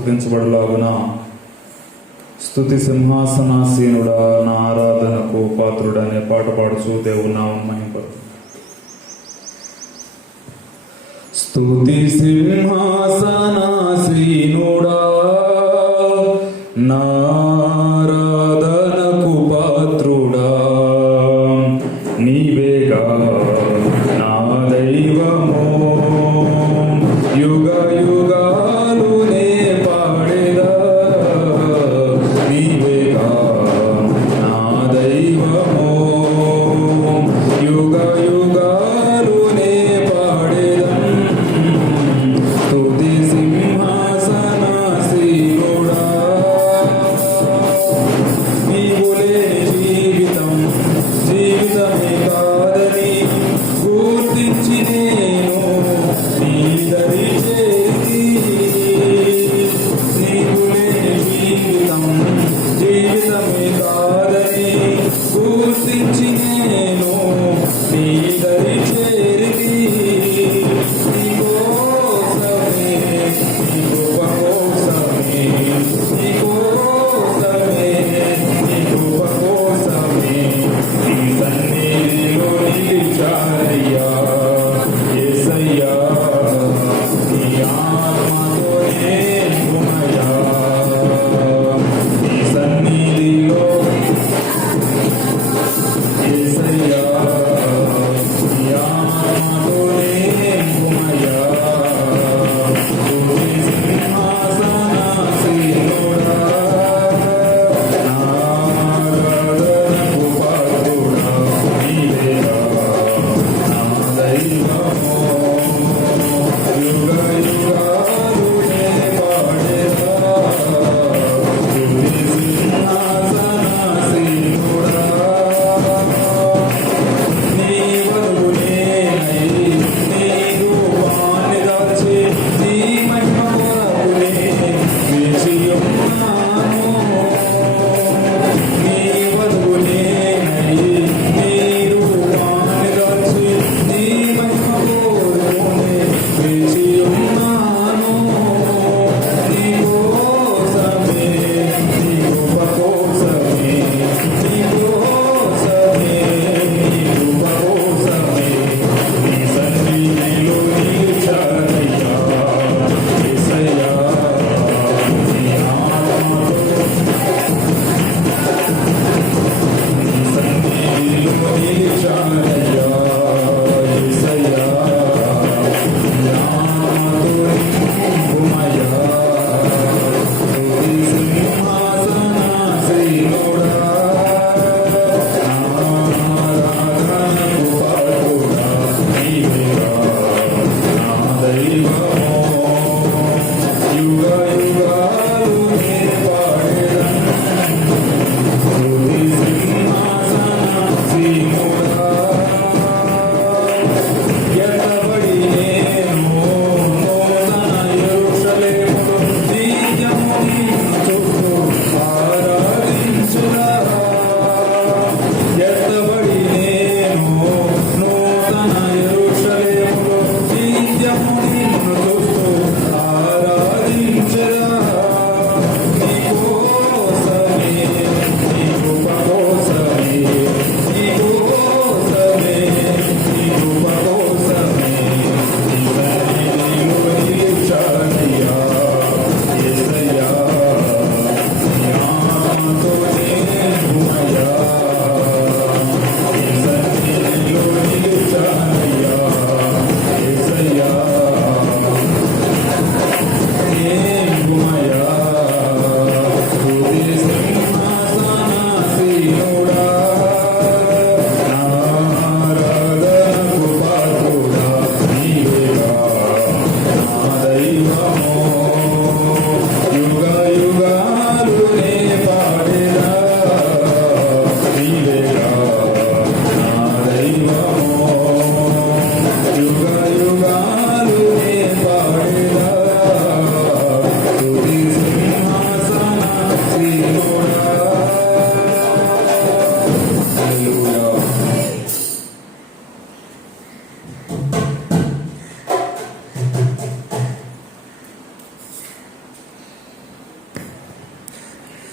స్తుతించబడులాగున. స్తుతి సింహాసనాసీనుడా, నా ఆరాధనకు పాత్రుడా అనే పాట పాడుచు దేవుని నామమును మహిమపరచు. స్తుతి సింహాసనాసీనుడా, నా ఆరాధనకు పాత్రుడా, నీవేగా నా దైవమో, యుగ యుగాలు నే పాడేదా, నీవేగా నా దైవమో, యుగ యుగాలు నే పాడేదా. స్తుతి సింహాసనాసీనుడా,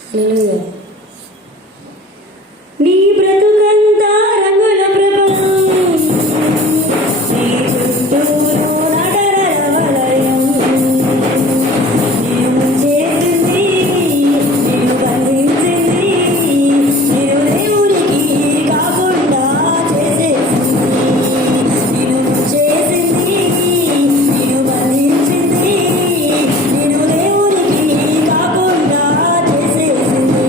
హల్లెలూయా. నీ బ్రతుకంతా రంగుల ప్రపంచం, నీ చుట్టూరు నగర వలయం, నిన్ను చేసింది, నిన్ను బంధించింది, నిన్ను దేవునికి కాకుండా చేసేసింది, నిన్ను చేసింది, నిన్ను బంధించింది, నిన్ను దేవునికి కాకుండా చేసేసింది.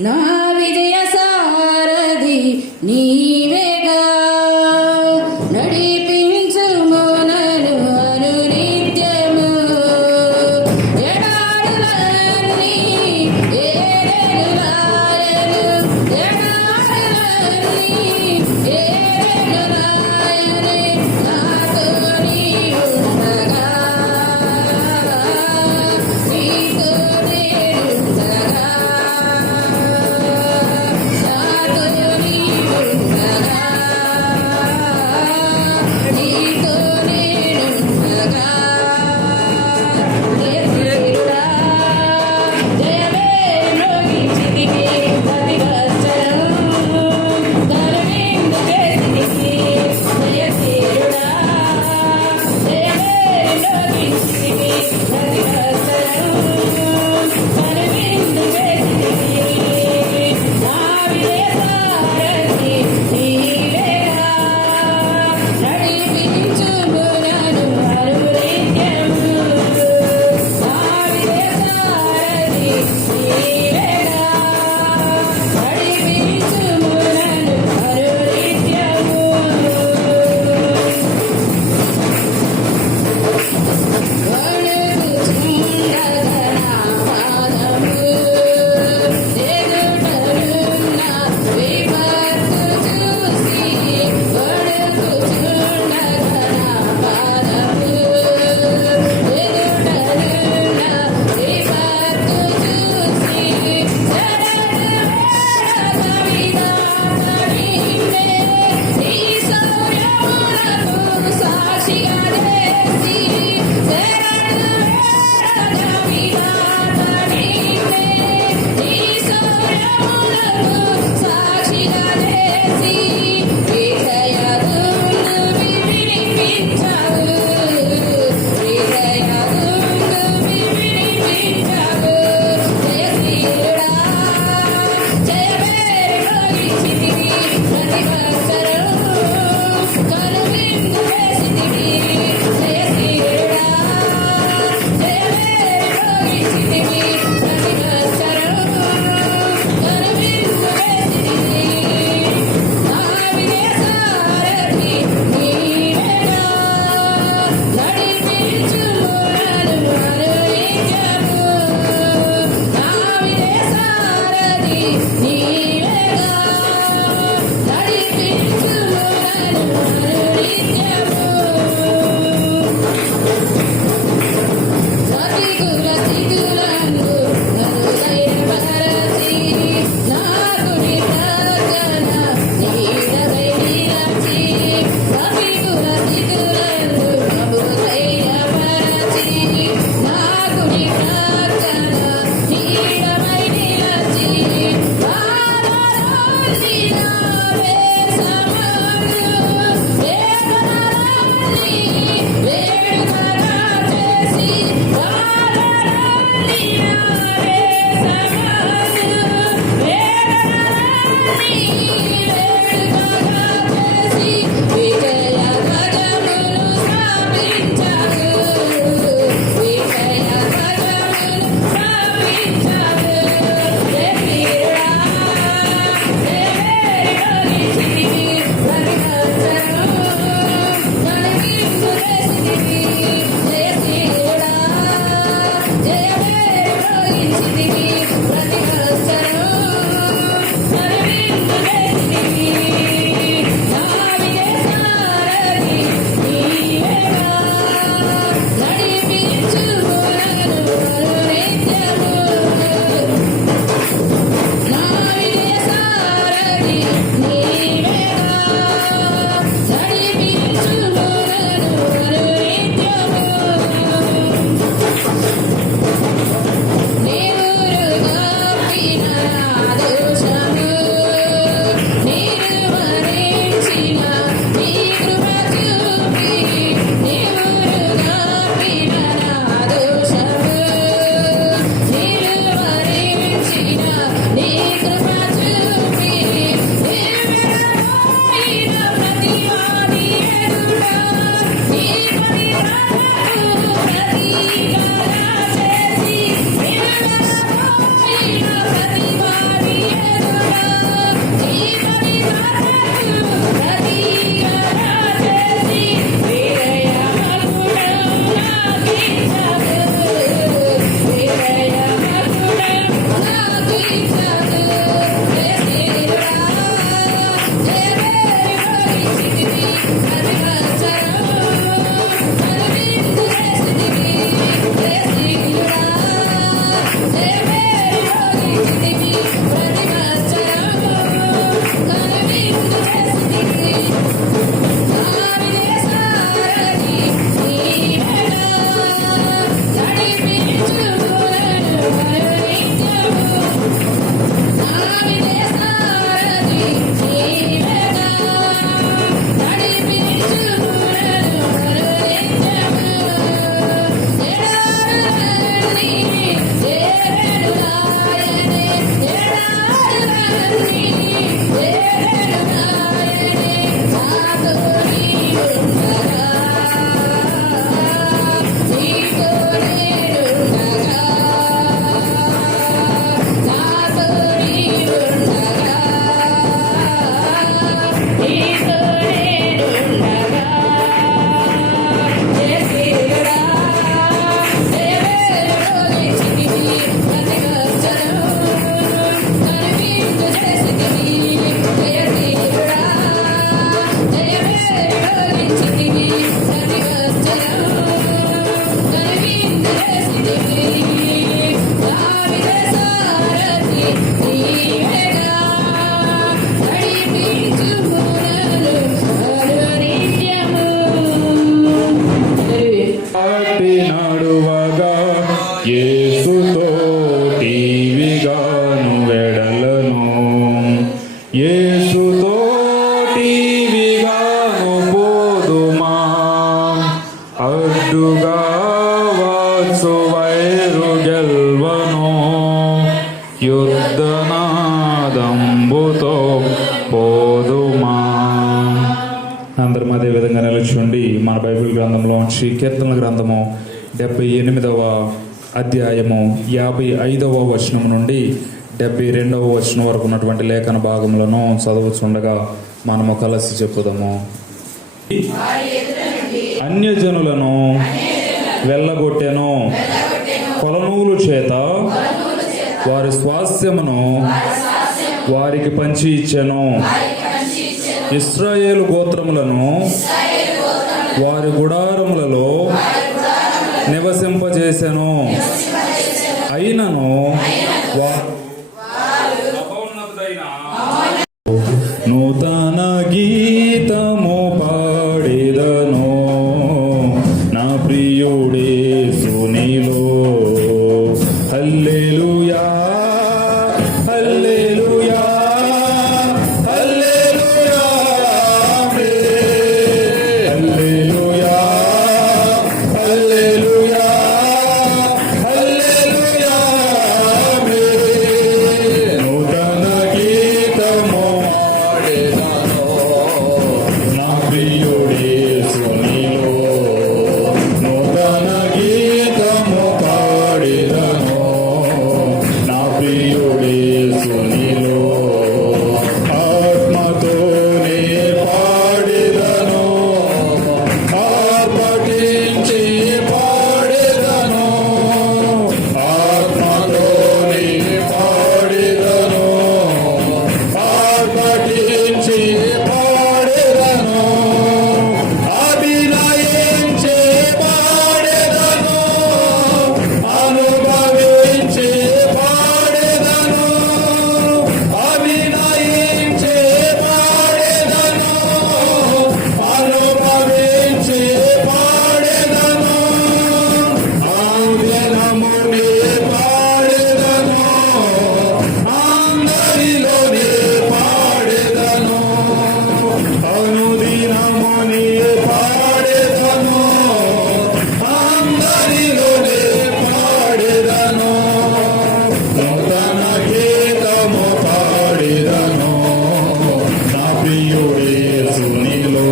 నా విజయ సారథి నీవేగా నడిపించుము నన్ను అనునిత్యము ఎడారులన్నీ ఏరెనులాయను ఎడారులన్నీ ఏరెనులాయను నాతో నీవుండగా నీతో నేనుండగా నాతో నీవుండగా నీతో నేనుండగా జయదేవుడా జయమే మ్రోగించితివి ప్రతివత్సరం ధరణిందు చేసితివి జయదేవుడా జయమే మ్రోగించితివి ప్రతివత్సరం ధరణిందు చేసితివి నా విజయసారథి నీవేగా నడిపించుము నన్ను అనునిత్యము నా విజయసారథి నీవేగా నడిపించుము నన్ను అనునిత్యము సతికుల స్థితులను యుద్ధనాదంబుతో పోదుమా. అందరం అదే విధంగా నిలుచుండి మన బైబిల్ గ్రంథంలోంచి కీర్తనల గ్రంథము 78వ అధ్యాయము 55వ వచనం నుండి 72వ వచనం వరకు ఉన్నటువంటి లేఖన భాగములను చదువుతుండగా మనము కలిసి చెప్పుదాము. అన్యజనులను వెళ్ళగొట్టెను, కొలనూలు చేత వారి స్వాస్థ్యమును వారికి పంచి ఇచ్చెను. ఇశ్రాయేలు గోత్రములను వారి గుడారములలో నివసింపజేసెను. అయినను నూతన గీతము పాడెదను నా ప్రియుడే సునిలో. హల్లెలూయా హల్లెలూయా హల్లెలూయా హల్లెలూయా హల్లెలూయా హల్లెలూయా. నూతన గీతము పాడెదను నా ప్రియుడే సునిలో. నూతన గీతము పాడెదను నా ప్రియుడే సునిలో. ఆత్మతోనే పాడెదను, ఆర్భటించి పాడెదను. ఆత్మతోనే పాడెదను, ఆర్భటించి పాడెదను. అభినయించి పాడెదను, అనుభవించి పాడెదను. అభినయించి పాడెదను, అనుభవించి పాడెదను. ఆందనమునే పాడెదను, అందరిలోనే పాడెదను. అనుదినమునే పాడెదను, అందరిలోనే పాడెదను. నూతన గీతము పాడెదను నా ప్రియుడే సునిలో.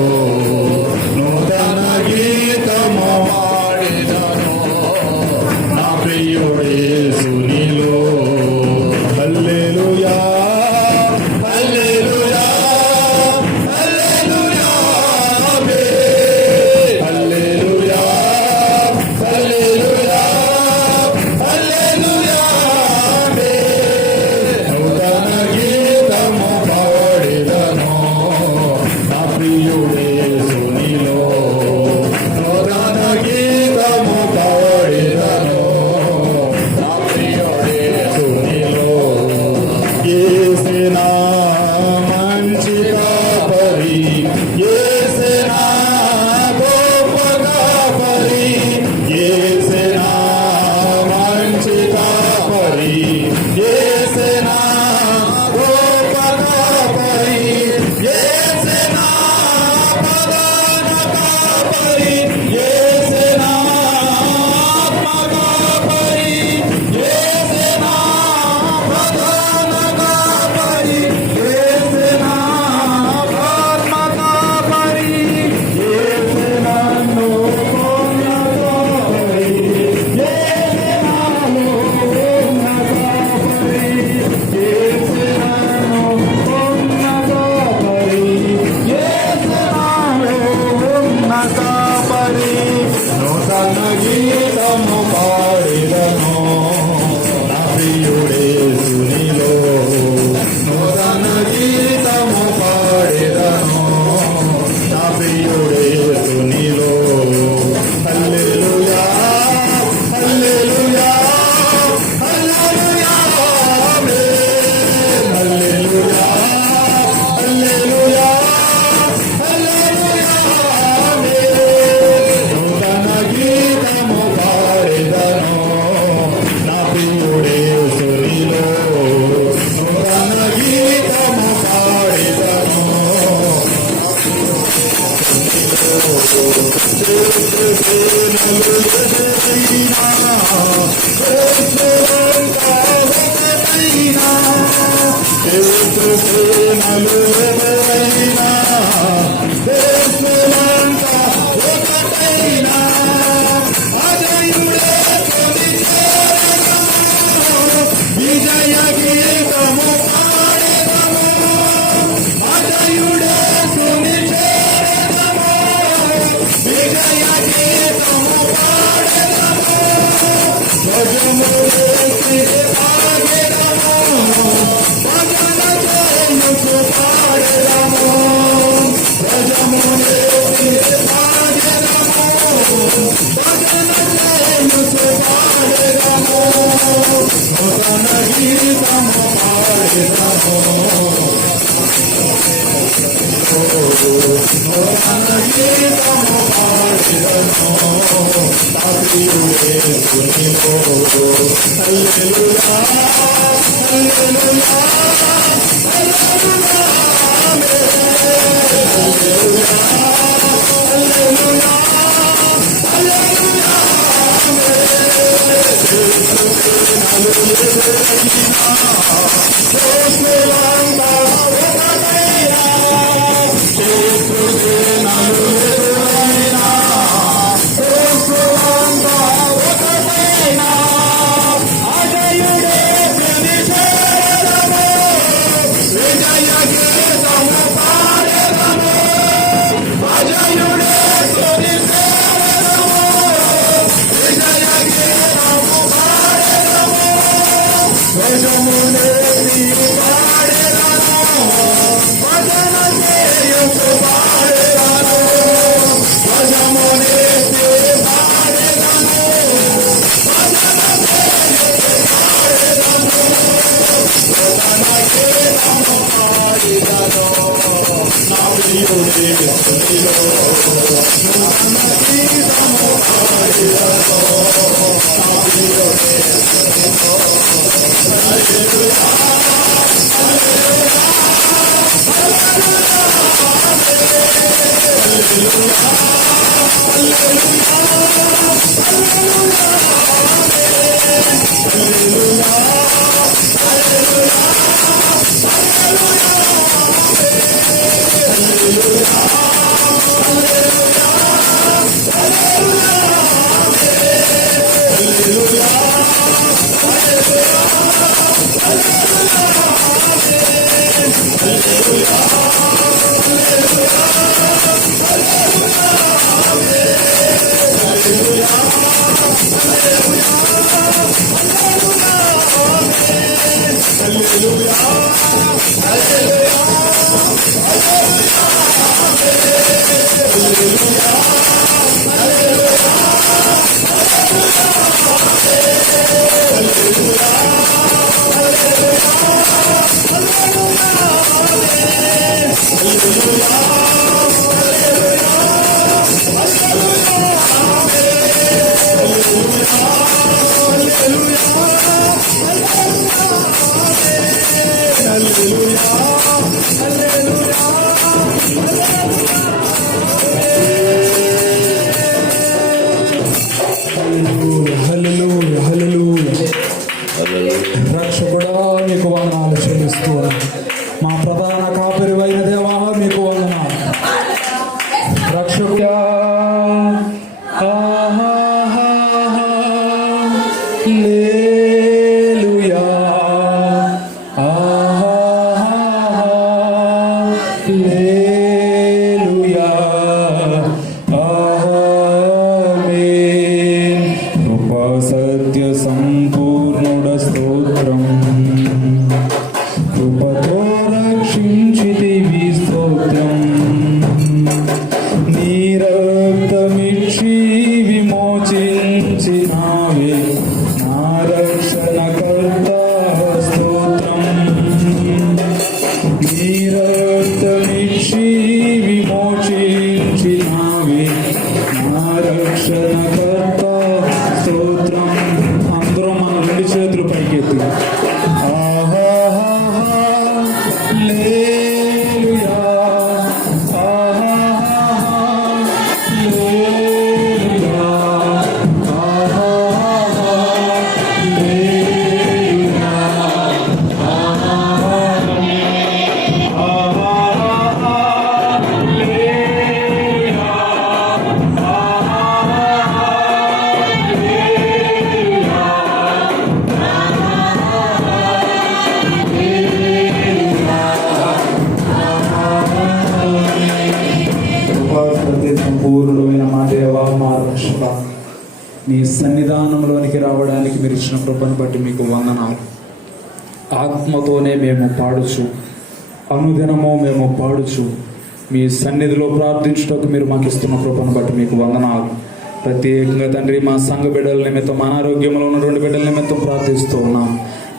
నూతన గీతము పాడెదను నా ప్రియుడే సునిలో. హల్లెలూయా హల్లెలూయా హల్లెలూయా హల్లెలూయా హల్లెలూయా హల్లెలూయా. నూతన గీతము పాడెదను నా ప్రియుడే సునిలో. నూతన గీతము పాడెదను నా ప్రియుడే సునిలో. యేసునా మంచి కాపరి, యేసునా గొప్ప కాపరి. యేసునా మంచి కాపరి, యేసునా గొప్ప కాపరి. యేసునా ప్రధాన కాపరి, యేసునా ఆత్మ కాపరి. యేసునా ప్రధాన కాపరి, యేసునా ఆత్మ కాపరి. యేసునాను ఉన్న కాపరి, యేసునాను ఉన్న కాపరి. యేసునాను ఉన్న కాపరి, యేసునాను ఉన్న కాపరి. నూతన గీతము పాడెదను నా ప్రియుడే సునిలో. నూతన గీతము పాడెదను నా ప్రియుడే సునిలో. హల్లెలూయా హల్లెలూయా హల్లెలూయా ఆమేన్. హల్లెలూయా హల్లెలూయా హల్లెలూయా ఆమేన్. నూతన గీతము పాడెదను నా ప్రియుడే సునిలో. శత్రుసేనలు ఎవరైనా దేశమంతా ఒకటైనా అజయుడే విజయ గీతము పాడెదము అజయుడే సునిచేదము విజయ గీతము పాడెదము భజము వేసి పాడెదము భజన చేయుచు పాడెదము భజము వేసి పాడెదము భజన చేయుచు పాడెదము నూతన గీతము పాడెదము నూతన గీతము పాడెదము పాపియుడే సునిలో హల్లెలూయా హల్లెలూయా హల్లెలూయా హల్లెలూయా హల్లెలూయా రక్షకుడా మీకు వందనాలు చెల్లిస్తూ మా ప్రధాన కాపరివైన దేవా మీకు వందనాలు రక్షకుడా హల్లెలూయా హల్లెలూయా ఆమేన్ కృపా సత్య సంపూర్ణుడ స్తోత్రం కృపతో రక్షించితివి స్తోత్రం నీ రక్తమిచ్చి విమోచించినావే నా రక్షణకర్త స్తోత్రం నీ రక్తమిచ్చి విమోచించినావే నా రక్షణకర్త స్తోత్రం అందరూ మన రెండు చేతులు పైకెత్తి హల్లెలూయా హల్లెలూయా హల్లెలూయా సన్నిధానంలోనికి రావడానికి మీరు ఇచ్చిన కృపను బట్టి మీకు వందనాలు. ఆత్మతోనే మేము పాడుచు, అనుదినము మేము పాడుచు మీ సన్నిధిలో ప్రార్థించుటకు మీరు మాకు ఇస్తున్న కృపను బట్టి మీకు వందనాలు. ప్రత్యేకంగా తండ్రి మా సంఘ బిడ్డల నిమిత్తం, అనారోగ్యంలో ఉన్నటువంటి బిడ్డల నిమిత్తం ప్రార్థిస్తూ ఉన్నాం.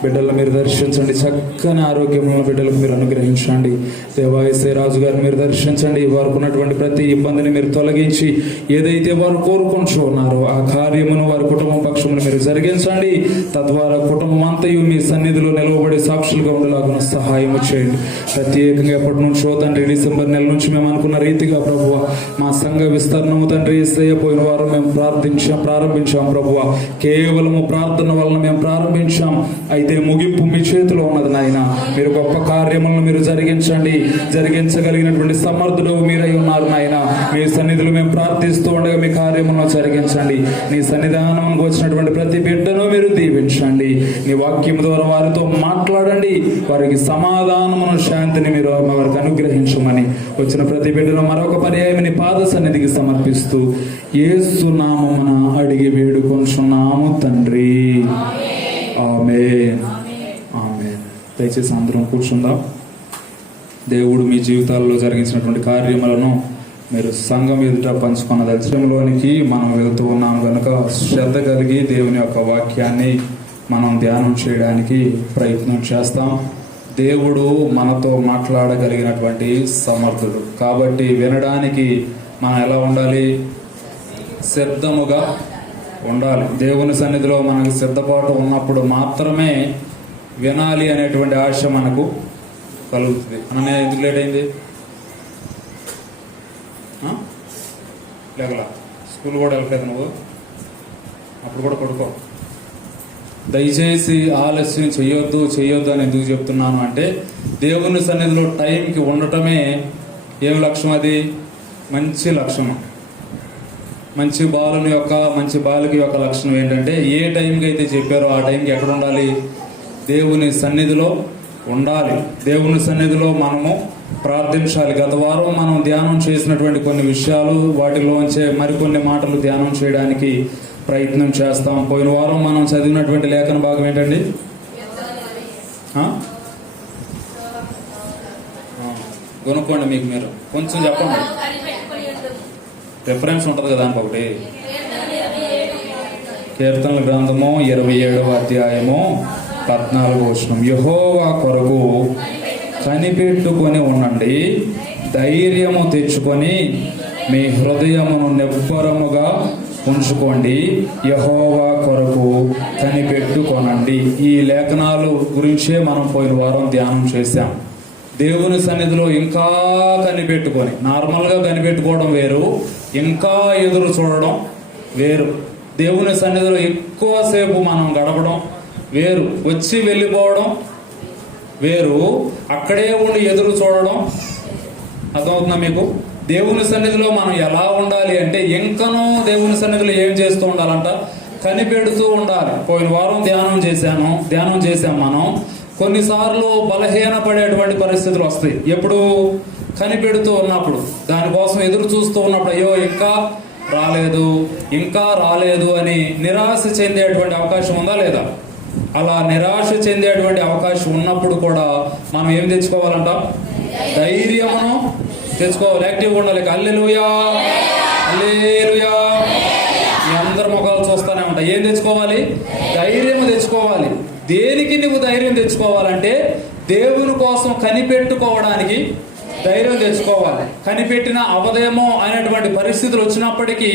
బిడ్డలను మీరు దర్శించండి, చక్కని ఆరోగ్యంలో బిడ్డలకు మీరు అనుగ్రహించండి. దేవాయసే రాజు గారిని మీరు దర్శించండి. వారికి ఉన్నటువంటి ప్రతి ఇబ్బందిని మీరు తొలగించి ఏదైతే వారు కోరుకుంటూ ఉన్నారో ఆ కార్యమును వారి కుటుంబం పక్షమును మీరు జరిగించండి. తద్వారా కుటుంబం అంతయు మీ సన్నిధిలో నిలవబడి సాక్షులుగా ఉండేలాగా సహాయం చేయండి. ప్రత్యేకంగా ఎప్పటి నుంచో తండ్రి డిసెంబర్ నెల నుంచి మేము అనుకున్న రీతిగా ప్రభువ మా సంఘ విస్తరణము తండ్రి యేసయ్య పోయిన వారం మేము ప్రారంభించాం ప్రభువ. కేవలము ప్రార్థన వలన మేము ప్రారంభించాం. అయితే ముగింపు మీ చేతిలో ఉన్నది నాయన. మీరు గొప్ప కార్యములను మీరు జరిగించగలిగినటువంటి సమర్థుడు మీరై ఉన్నారు నాయన. మీ సన్నిధిలో మేము ప్రార్థిస్తూ ఉండగా మీ కార్యములను జరిగించండి. నీ సన్నిధానంకు వచ్చినటువంటి ప్రతి బిడ్డను మీరు దీవించండి. నీ వాక్యం ద్వారా వారితో మాట్లాడండి. వారికి సమాధానమును, శాంతిని మీరు వారికి అనుగ్రహించమని వచ్చిన ప్రతి బిడ్డను మరొక పర్యాయం నీ పాద సన్నిధికి సమర్పిస్తూ యేసు నామమున అడిగి వేడుకొంచున్నాము తండ్రి. ఆమేన్. ఆమేన్. దయచేసి అందరం కూర్చుందాం. దేవుడు మీ జీవితాల్లో జరిగించినటువంటి కార్యములను మీరు సంఘం ఎదుట పంచుకున్న దర్శనంలోనికి మనం వెళుతూ ఉన్నాం కనుక శ్రద్ధ కలిగి దేవుని యొక్క వాక్యాన్ని మనం ధ్యానం చేయడానికి ప్రయత్నం చేస్తాం. దేవుడు మనతో మాట్లాడగలిగినటువంటి సమర్థుడు కాబట్టి వినడానికి మనం ఎలా ఉండాలి? సిద్ధముగా ఉండాలి. దేవుని సన్నిధిలో మనకు సిద్ధపాటు ఉన్నప్పుడు మాత్రమే వినాలి అనేటువంటి ఆశ మనకు కలుగుతుంది. అనే ఎందుకు లేట్ అయింది? లేకలా స్కూల్ కూడా వెళ్ళలేదు నువ్వు, అప్పుడు కూడా పడుకో. దయచేసి ఆలస్యం చెయ్యొద్దు అని ఎందుకు చెప్తున్నాను అంటే దేవుని సన్నిధిలో టైంకి ఉండటమే ఏం లక్ష్యం? అది మంచి లక్షణం. మంచి బాలుకి యొక్క లక్షణం ఏంటంటే ఏ టైంకి అయితే చెప్పారో ఆ టైంకి ఎక్కడ ఉండాలి? దేవుని సన్నిధిలో ఉండాలి. దేవుని సన్నిధిలో మనము ప్రార్థించాలి. గత వారం మనం ధ్యానం చేసినటువంటి కొన్ని విషయాలు, వాటిలోంచే మరికొన్ని మాటలు ధ్యానం చేయడానికి ప్రయత్నం చేస్తాం. పోయిన వారం మనం చదివినటువంటి లేఖన భాగం ఏంటండి? కొనుక్కోండి. మీకు మీరు కొంచెం చెప్పండి. రిఫరెన్స్ ఉంటుంది కదా దానికి ఒకటి. కీర్తనల గ్రంథము 27వ అధ్యాయము 14వ వచనం. యెహోవా కొరకు కనిపెట్టుకొని ఉండండి, ధైర్యము తెచ్చుకొని మీ హృదయమును నిబ్బరముగా ఉంచుకోండి, యెహోవా కొరకు కనిపెట్టుకొనండి. ఈ లేఖనాలు గురించే మనం పోయిన వారం ధ్యానం చేశాం. దేవుని సన్నిధిలో ఇంకా కనిపెట్టుకొని, నార్మల్గా కనిపెట్టుకోవడం వేరు, ఇంకా ఎదురు చూడడం వేరు. దేవుని సన్నిధిలో ఎక్కువసేపు మనం గడపడం వేరు, వచ్చి వెళ్ళిపోవడం వేరు, అక్కడే ఉండి ఎదురు చూడడం. అర్థమవుతుందా మీకు? దేవుని సన్నిధిలో మనం ఎలా ఉండాలి అంటే ఇంకనూ దేవుని సన్నిధిలో ఏం చేస్తూ ఉండాలంట? కనిపెడుతూ ఉండాలి. పోయిన వారం ధ్యానం చేశాం మనం. కొన్నిసార్లు బలహీన పడేటువంటి పరిస్థితులు వస్తాయి. ఎప్పుడు? కనిపెడుతూ ఉన్నప్పుడు, దానికోసం ఎదురు చూస్తూ ఉన్నప్పుడు, అయ్యో ఇంకా రాలేదు అని నిరాశ చెందేటువంటి అవకాశం ఉందా లేదా? అలా నిరాశ చెందేటువంటి అవకాశం ఉన్నప్పుడు కూడా మనం ఏం తెచ్చుకోవాలంట? ధైర్యమును తెచ్చుకోవాలి. యాక్టివ్గా ఉండాలి. హల్లెలూయా, హల్లెలూయా. మీ అందరి ముఖాలు చూస్తూనే ఉంటాయి. ఏం తెచ్చుకోవాలి? ధైర్యం తెచ్చుకోవాలి. దేనికి నువ్వు ధైర్యం తెచ్చుకోవాలంటే దేవుని కోసం కనిపెట్టుకోవడానికి ధైర్యం తెచ్చుకోవాలి. కనిపెట్టిన అవదేమో అనేటువంటి పరిస్థితులు వచ్చినప్పటికీ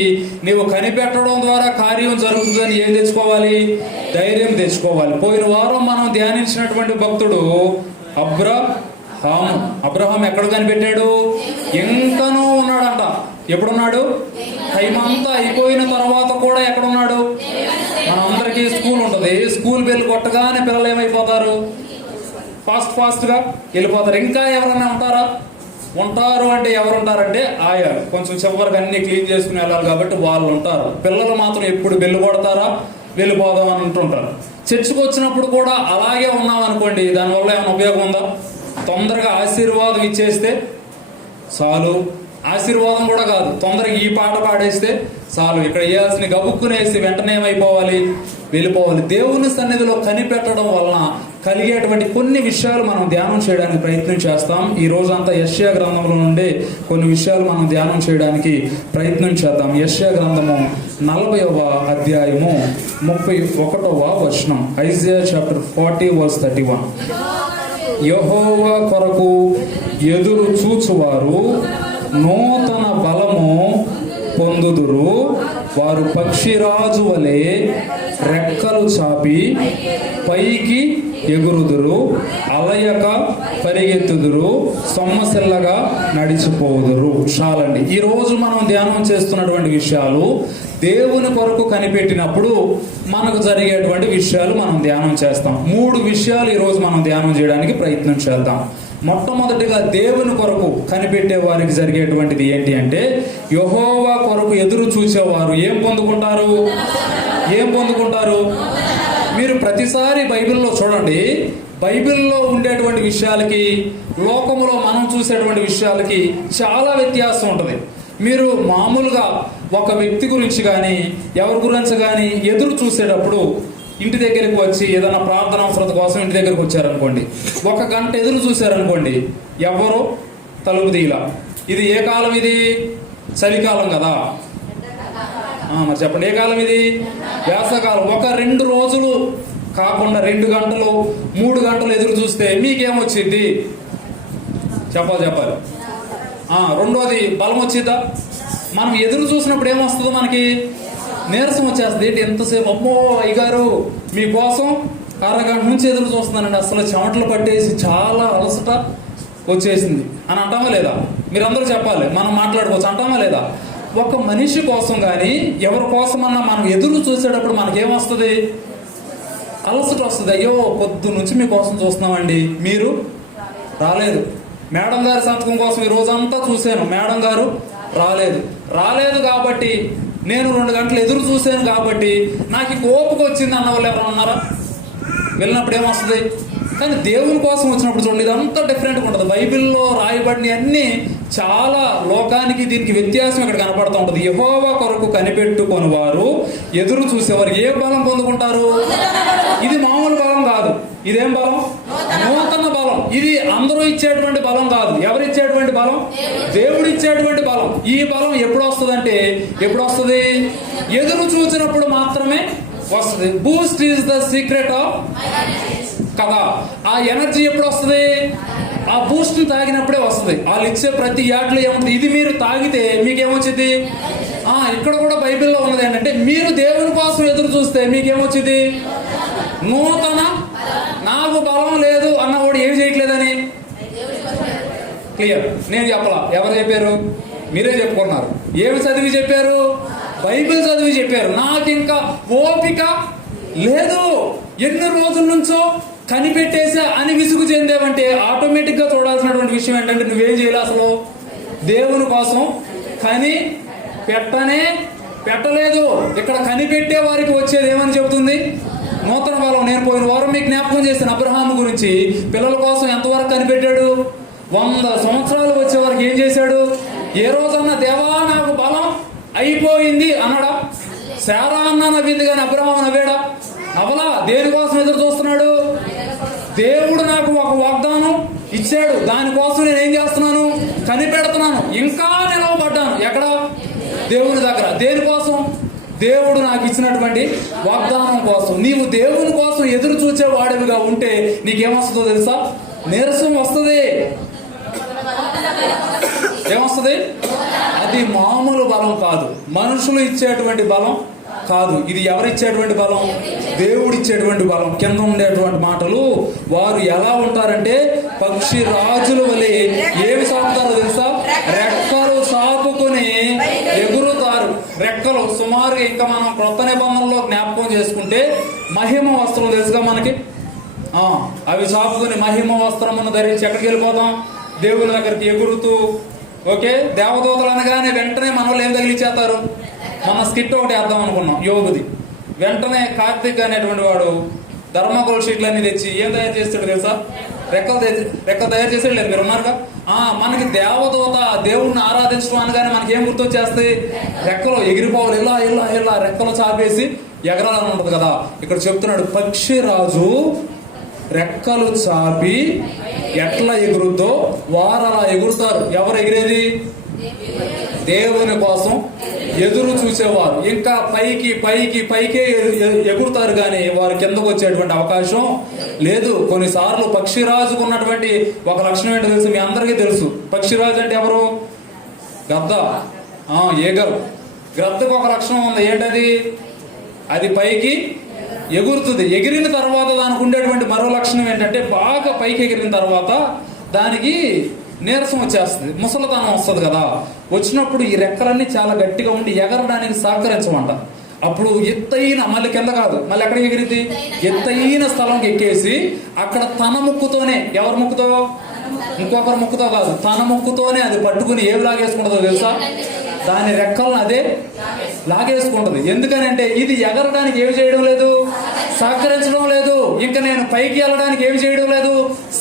నీవు కనిపెట్టడం ద్వారా కార్యం జరుగుతుందని ఏం తెచ్చుకోవాలి? ధైర్యం తెచ్చుకోవాలి. పోయిన వారం మనం ధ్యానించినటువంటి భక్తుడు అబ్రహాం ఎక్కడ కనిపెట్టాడు? ఇంకనూ ఉన్నాడంట. ఎప్పుడున్నాడు? టైం అంతా అయిపోయిన తర్వాత కూడా ఎక్కడున్నాడు? మనందరికీ స్కూల్ ఉంటుంది. స్కూల్ బెల్ కొట్టగానే పిల్లలు ఏమైపోతారు? ఫాస్ట్ గా వెళ్ళిపోతారు. ఇంకా ఎవరన్నా ఉంటారు అంటే ఎవరు ఉంటారంటే ఆయా కొంచెం చివరికి అన్ని క్లీన్ చేసుకుని వెళ్ళాలి కాబట్టి వాళ్ళు ఉంటారు. పిల్లలు మాత్రం ఎప్పుడు బెల్లు కొడతారా వెళ్ళిపోదాం అని అంటుంటారు. చర్చికి వచ్చినప్పుడు కూడా అలాగే ఉన్నాం అనుకోండి, దానివల్ల ఏమైనా ఉపయోగం ఉందా? తొందరగా ఆశీర్వాదం ఇచ్చేస్తే చాలు ఆశీర్వాదం కూడా కాదు. తొందరగా ఈ పాట పాడేస్తే చాలు, ఇక్కడ వేయాల్సిన గబుక్కునేసి వెంటనే ఏమైపోవాలి, వెళ్ళిపోవాలి. దేవుని సన్నిధిలో కనిపెట్టడం వలన కలిగేటువంటి కొన్ని విషయాలు మనం ధ్యానం చేయడానికి ప్రయత్నం చేస్తాం. ఈ రోజంతా యెషయా గ్రంథంలో నుండి కొన్ని విషయాలు మనం ధ్యానం చేయడానికి ప్రయత్నం చేద్దాం. యెషయా గ్రంథము 40వ అధ్యాయము 31వ వచనం. Isaiah chapter 40 verse 31. యెహోవా కొరకు ఎదురు చూచువారు నూతన బలము పొందుదురు, వారు పక్షిరాజు వలె రెక్కలు చాపి పైకి ఎగురుదురు, అలయక పరిగెత్తుదురు, సొమ్మసిల్లగా నడిచిపోదురు. చాలండి. ఈ రోజు మనం ధ్యానం చేస్తున్నటువంటి విషయాలు దేవుని కొరకు కనిపెట్టినప్పుడు మనకు జరిగేటువంటి విషయాలు మనం ధ్యానం చేస్తాం. 3 విషయాలు ఈ రోజు మనం ధ్యానం చేయడానికి ప్రయత్నం చేద్దాం. మొట్టమొదటిగా దేవుని కొరకు కనిపెట్టే వారికి జరిగేటువంటిది ఏంటి అంటే, యెహోవా కొరకు ఎదురు చూసేవారు ఏం పొందుకుంటారు? మీరు ప్రతిసారి బైబిల్లో చూడండి, బైబిల్లో ఉండేటువంటి విషయాలకి లోకములో మనం చూసేటువంటి విషయాలకి చాలా వ్యత్యాసం ఉంటుంది. మీరు మామూలుగా ఒక వ్యక్తి గురించి కానీ ఎవరి గురించి కానీ ఎదురు చూసేటప్పుడు ఇంటి దగ్గరికి వచ్చి ఏదైనా ప్రార్థన అవసరత కోసం ఇంటి దగ్గరికి వచ్చారనుకోండి, 1 గంట ఎదురు చూశారనుకోండి, ఎవరు తలుపు తీయలా. ఇది ఏ కాలం? ఇది చలికాలం కదా. మరి చెప్పండి, ఏ కాలం ఇది? వేసవకాలం. 1-2 రోజులు కాకుండా 2 గంటలు 3 గంటలు ఎదురు చూస్తే మీకేమొచ్చింది? చెప్పాలి. రెండోది బలం వచ్చిద్దా? మనం ఎదురు చూసినప్పుడు ఏమొస్తుందో మనకి నీరసం వచ్చేస్తుంది. ఏంటి ఎంతసేపు, అమ్మో అయ్యగారు మీకోసం 1/2 గంట నుంచి ఎదురు చూస్తున్నానండి, అసలు చెమటలు పట్టేసి చాలా అలసట వచ్చేసింది అని అంటామా లేదా? మీరందరూ చెప్పాలి, మనం మాట్లాడుకోవచ్చు. అంటామా లేదా? ఒక మనిషి కోసం కానీ ఎవరి కోసమన్నా మనం ఎదురు చూసేటప్పుడు మనకేమొస్తుంది? అలసట వస్తుంది. అయ్యో పొద్దు నుంచి మీకోసం చూస్తున్నామండి, మీరు రాలేదు. మేడం గారి సంతకం కోసం ఈ రోజంతా చూశాను, మేడం గారు రాలేదు కాబట్టి నేను 2 గంటలు ఎదురు చూశాను కాబట్టి నాకు ఓపిక వచ్చింది అన్న వాళ్ళు ఎవరైనా ఉన్నారా? వెళ్ళినప్పుడు ఏమొస్తుంది? కానీ దేవుని కోసం వచ్చినప్పుడు చూడండి, ఇదంతా డిఫరెంట్గా ఉంటుంది. బైబిల్లో రాయబడిన అన్ని చాలా లోకానికి దీనికి వ్యత్యాసం ఇక్కడ కనపడుతూ ఉంటుంది. యెహోవా కొరకు కనిపెట్టుకొని వారు ఎదురు చూసేవారు ఏ బలం పొందుకుంటారు? ఇది మామూలు బలం కాదు. ఇదేం బలం? నూతన బలం. ఇది అందరూ ఇచ్చేటువంటి బలం కాదు. ఎవరు ఇచ్చేటువంటి బలం? దేవుడు ఇచ్చేటువంటి బలం. ఈ బలం ఎప్పుడు వస్తుంది? ఎదురు చూసినప్పుడు మాత్రమే వస్తుంది. Boost is the secret of కదా. ఆ ఎనర్జీ ఎప్పుడు వస్తుంది? ఆ బూస్ట్ తాగినప్పుడే వస్తుంది. వాళ్ళు ఇచ్చే ప్రతి యాడ్లో ఏముంటుంది? ఇది మీరు తాగితే మీకేమొచ్చింది? ఇక్కడ కూడా బైబిల్లో ఉన్నది ఏంటంటే, మీరు దేవుని కోసం ఎదురు చూస్తే మీకేమొచ్చింది? నూతన. నాకు బలం లేదు అన్నవాడు ఏమి చేయట్లేదని క్లియర్. నేను చెప్పలా, ఎవరు చెప్పారు? మీరే చెప్పుకున్నారు. ఏమి చదివి చెప్పారు? బైబిల్ చదివి చెప్పారు. నాకు ఇంకా ఓపిక లేదు, ఎన్ని రోజుల నుంచో కనిపెట్టేసా అని విసుగు చెందేవంటే ఆటోమేటిక్ గా చూడాల్సినటువంటి విషయం ఏంటంటే, నువ్వేం చేయాలి? అసలు దేవుని కోసం పెట్టలేదు. ఇక్కడ కనిపెట్టే వారికి వచ్చేది ఏమని చెబుతుంది? నూతన బలం. నేను పోయిన వారం మీకు జ్ఞాపకం చేసిన అబ్రహాము గురించి, పిల్లల కోసం ఎంతవరకు కనిపెట్టాడు? 100 సంవత్సరాలు వచ్చే వరకు ఏం చేశాడు? ఏ రోజన్నా దేవా నాకు బలం అయిపోయింది అన్నాడా? శారా అన్నా నవ్వింది కానీ అబ్రహాము నవ్వాడా? అవలా. దేనికోసం ఎదురు చూస్తున్నాడు? దేవుడు నాకు ఒక వాగ్దానం ఇచ్చాడు, దానికోసం నేను ఏం చేస్తున్నాను? కనిపెడుతున్నాను. ఇంకా నిలవబడ్డాను. ఎక్కడ? దేవుని దగ్గర. దేనికోసం? దేవుడు నాకు ఇచ్చినటువంటి వాగ్దానం కోసం. నీవు దేవుని కోసం ఎదురు చూచే వాడివిగా ఉంటే నీకేమొస్తుందో తెలుసా? నీరసం వస్తుంది. ఏమొస్తుంది? అది మామూలు బలం కాదు, మనుషులు ఇచ్చేటువంటి బలం కాదు. ఇది ఎవరిచ్చేటువంటి బలం? దేవుడు ఇచ్చేటువంటి బలం. కింద ఉండేటువంటి మాటలు, వారు ఎలా ఉంటారంటే పక్షి రాజుల వలె ఏమి సాపుతారో తెలుసా? రెక్కలు సాపుకొని ఎగురుతారు. రెక్కలు సుమారుగా ఇంకా మనం క్రొత్త నిబంధనలో జ్ఞాపకం చేసుకుంటే మహిమ వస్త్రం తెలుసుగా మనకి. అవి సాపుకొని మహిమ వస్త్రమును ధరించి ఎక్కడికి వెళ్ళిపోతాం? దేవుని దగ్గరికి ఎగురుతూ. ఓకే, దేవదూతలు అనగానే వెంటనే మన వాళ్ళు ఏం తగిలిచ్చేస్తారు? మన స్కిట్ ఒకటి వేద్దాం అనుకున్నాం యోగుది. వెంటనే కార్తీక్ అనేటువంటి వాడు ధర్మకోల్ షీట్లన్నీ తెచ్చి ఏం తయారు చేస్తాడు తెలుసా? రెక్కలు తయారు చేసాడు. లేదు, మీరు ఉన్నారుగా. మనకి దేవదూత దేవుణ్ణి ఆరాధించడం అనగానే మనకి ఏం గుర్తొచ్చేస్తాయి? రెక్కలు ఎగిరిపోవాలి, ఇలా ఇలా ఇలా రెక్కలు చాపేసి ఎగరాలని ఉంటది కదా. ఇక్కడ చెప్తున్నాడు, పక్షిరాజు రెక్కలు చాపి ఎట్లా ఎగురుద్దో వారు అలా ఎగురుతారు. ఎవరు ఎగిరేది? దేవుని కోసం ఎదురు చూసేవారు. ఇంకా పైకి పైకి పైకే ఎగురుతారు కానీ వారు కిందకు వచ్చేటువంటి అవకాశం లేదు. కొన్నిసార్లు పక్షిరాజుకు ఉన్నటువంటి ఒక లక్షణం ఏంటో తెలుసు, మీ అందరికీ తెలుసు. పక్షిరాజు అంటే ఎవరు? గద్ద, ఏగలు. గద్దకు ఒక లక్షణం ఉంది, ఏంటది? అది పైకి ఎగురుతుంది. ఎగిరిన తర్వాత దానికి ఉండేటువంటి మరో లక్షణం ఏంటంటే, బాగా పైకి ఎగిరిన తర్వాత దానికి నీరసం వచ్చేస్తుంది, ముసలితనం వస్తుంది కదా. వచ్చినప్పుడు ఈ రెక్కలన్నీ చాలా గట్టిగా ఉండి ఎగరడానికి సహకరించమంట. అప్పుడు ఎత్తైన, మళ్ళీ కింద కాదు, మళ్ళీ ఎక్కడికి ఎగిరింది? ఎత్తైన స్థలంకి ఎక్కేసి అక్కడ తన ముక్కుతోనే, ఎవరి ముక్కుతో? ఇంకొకరి ముక్కుతో కాదు, తన ముక్కుతోనే అది పట్టుకుని ఏమి లాగేసుకుంటుందో తెలుసా? దాని రెక్కలను అదే లాగేసుకుంటది. ఎందుకనంటే ఇది ఎగరడానికి ఏమి చేయడం లేదు, సహకరించడం లేదు. ఇంకా నేను పైకి వెళ్ళడానికి ఏమి చేయడం లేదు,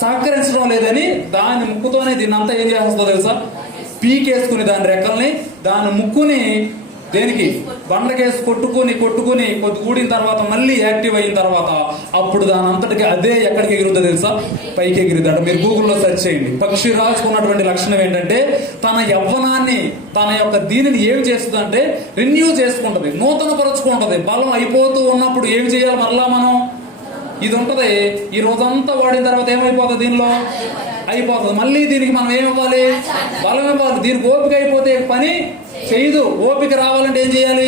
సహకరించడం లేదని దాని ముక్కుతోనే దీన్ని అంతా ఏం చేస్తుందో తెలుసా? పీకేసుకుని దాని రెక్కల్ని, దాని ముక్కుని దేనికి? బండకేసి కొట్టుకుని కొట్టుకుని కొద్ది కూడిన తర్వాత మళ్ళీ యాక్టివ్ అయిన తర్వాత అప్పుడు దాని అంతటికి అదే ఎక్కడికి ఎగురుద్దో తెలుసా? పైకి ఎగిరిద్దట. మీరు గూగుల్లో సెర్చ్ చేయండి. పక్షిరాజుకు ఉన్నటువంటి లక్షణం ఏంటంటే, తన యవ్వనాన్ని, తన యొక్క దీనిని ఏమి చేస్తుంది అంటే రెన్యూ చేసుకుంటది, నూతన పరుచుకుంటది. బలం అయిపోతూ ఉన్నప్పుడు ఏం చేయాలి? మరలా మనం ఇది ఉంటది, ఈ రోజంతా వాడిన తర్వాత ఏమైపోతుంది? దీనిలో అయిపోతుంది. మళ్ళీ దీనికి మనం ఏమివ్వాలి? బలం ఇవ్వాలి. దీనికి ఓపిక అయిపోతే పని చేయదు. ఓపిక రావాలంటే ఏం చేయాలి?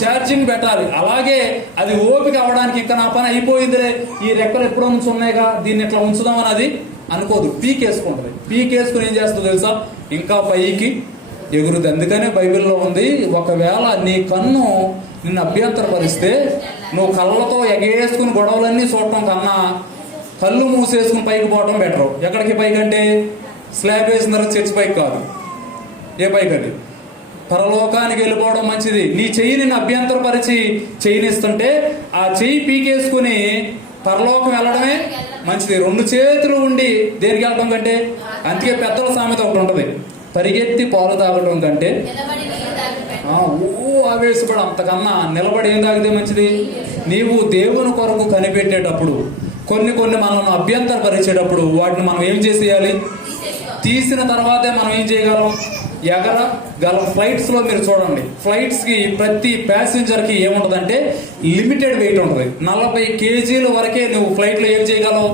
ఛార్జింగ్ పెట్టాలి. అలాగే అది ఓపిక అవ్వడానికి ఇంకా నా పని అయిపోయిందిలే, ఈ రెక్కలు ఎప్పుడో నుంచి ఉన్నాయిగా, దీన్ని ఇట్లా ఉంచుదామని అది అనుకోదు, పీకేసుకుంటది. పీకేసుకుని ఏం చేస్తుందో తెలుసా? ఇంకా పైకి ఎగురుది. అందుకనే బైబిల్లో ఉంది, ఒకవేళ నీ కన్ను నిన్ను అభ్యంతరపరిస్తే నువ్వు కళ్ళతో ఎగేసుకుని గొడవలన్నీ చూడటం కన్నా కళ్ళు మూసేసుకుని పైకి పోవటం బెటర్. ఎక్కడికి పైకి అంటే స్లాబ్ వేసిన తర్వాత చర్చి పైకి కాదు. ఏ పైకి? అది పరలోకానికి వెళ్ళిపోవడం మంచిది. నీ చెయ్యి నిన్ను అభ్యంతరపరిచి చెయ్యినిస్తుంటే ఆ చెయ్యి పీకేసుకుని పరలోకం వెళ్ళడమే మంచిది. రెండు చేతులు ఉండి దేనికి వెళ్ళడం కంటే, అందుకే పెద్దల సామెత ఒకటి ఉంటది, పరిగెత్తి పాలు తాగడం కంటే ఆవేశపడి అంతకన్నా నిలబడి ఏం తాగితే మంచిది. నీవు దేవుని కొరకు కనిపెట్టేటప్పుడు కొన్ని మనల్ని అభ్యంతరపరిచేటప్పుడు వాటిని మనం ఏం చేసేయాలి? తీసిన తర్వాతే మనం ఏం చేయగలం? ఎగరగల. ఫ్లైట్స్ లో మీరు చూడండి, ఫ్లైట్స్ కి ప్రతి ప్యాసింజర్ కి ఏముంటదంటే లిమిటెడ్ వెయిట్ ఉంటుంది. 40 kgs వరకే నువ్వు ఫ్లైట్ లో ఏం చేయగలవు?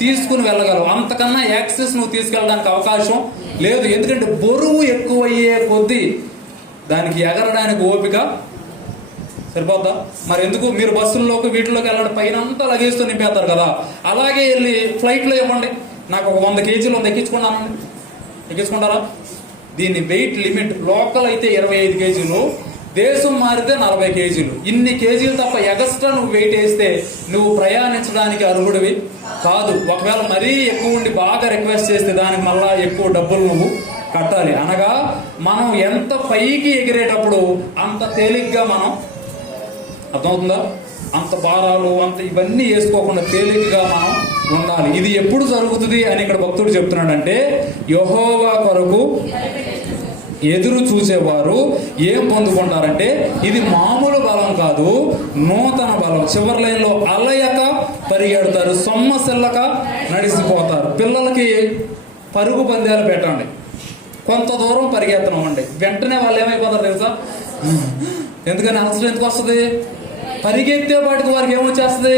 తీసుకుని వెళ్ళగలవు. అంతకన్నా యాక్సెస్ నువ్వు తీసుకెళ్ళడానికి అవకాశం లేదు. ఎందుకంటే బరువు ఎక్కువయ్యే కొద్దీ దానికి ఎగరడానికి ఓపిక సరిపోద్దా? మరి ఎందుకు? మీరు బస్సుల్లోకి వీటిలోకి వెళ్ళండి, పైన అంతా లగేజ్తో నింపేస్తారు కదా. అలాగే వెళ్ళి ఫ్లైట్ లో ఇవ్వండి, నాకు ఒక 100 kgs ఉంది, ఎక్కించుకున్నానండి, ఎక్కించుకుంటారా? దీని వెయిట్ లిమిట్ లోకల్ అయితే 25 kgs, దేశం మారితే 40 kgs. ఇన్ని కేజీలు తప్ప ఎగస్ట్రా నువ్వు వెయిట్ వేస్తే నువ్వు ప్రయాణించడానికి అర్హుడివి కాదు. ఒకవేళ మరీ ఎక్కువ ఉండి బాగా రిక్వెస్ట్ చేస్తే దానికి మళ్ళా ఎక్కువ డబ్బులు నువ్వు కట్టాలి. అనగా మనం ఎంత పైకి ఎగిరేటప్పుడు అంత తేలిగ్గా మనం, అర్థమవుతుందా? అంత భారాలు అంత ఇవన్నీ వేసుకోకుండా తేలికగా మనం ఉండాలి. ఇది ఎప్పుడు జరుగుతుంది అని ఇక్కడ భక్తుడు చెప్తున్నాడంటే, యెహోవా కొరకు ఎదురు చూసేవారు ఏం పొందుకుంటారంటే, ఇది మామూలు బలం కాదు, నూతన బలం. చివరి లైన్లో అలయక పరిగెడతారు, సొమ్మసిల్లక నడిసిపోతారు. పిల్లలకి పరుగు పందాలు పెట్టండి, కొంత దూరం పరిగెత్తనమండి, వెంటనే వాళ్ళు ఏమైపోతారు తెలుసా? ఎందుకని అలసట ఎందుకు వస్తుంది? పరిగెత్తే వాటికి వారికి ఏమొచ్చేస్తుంది?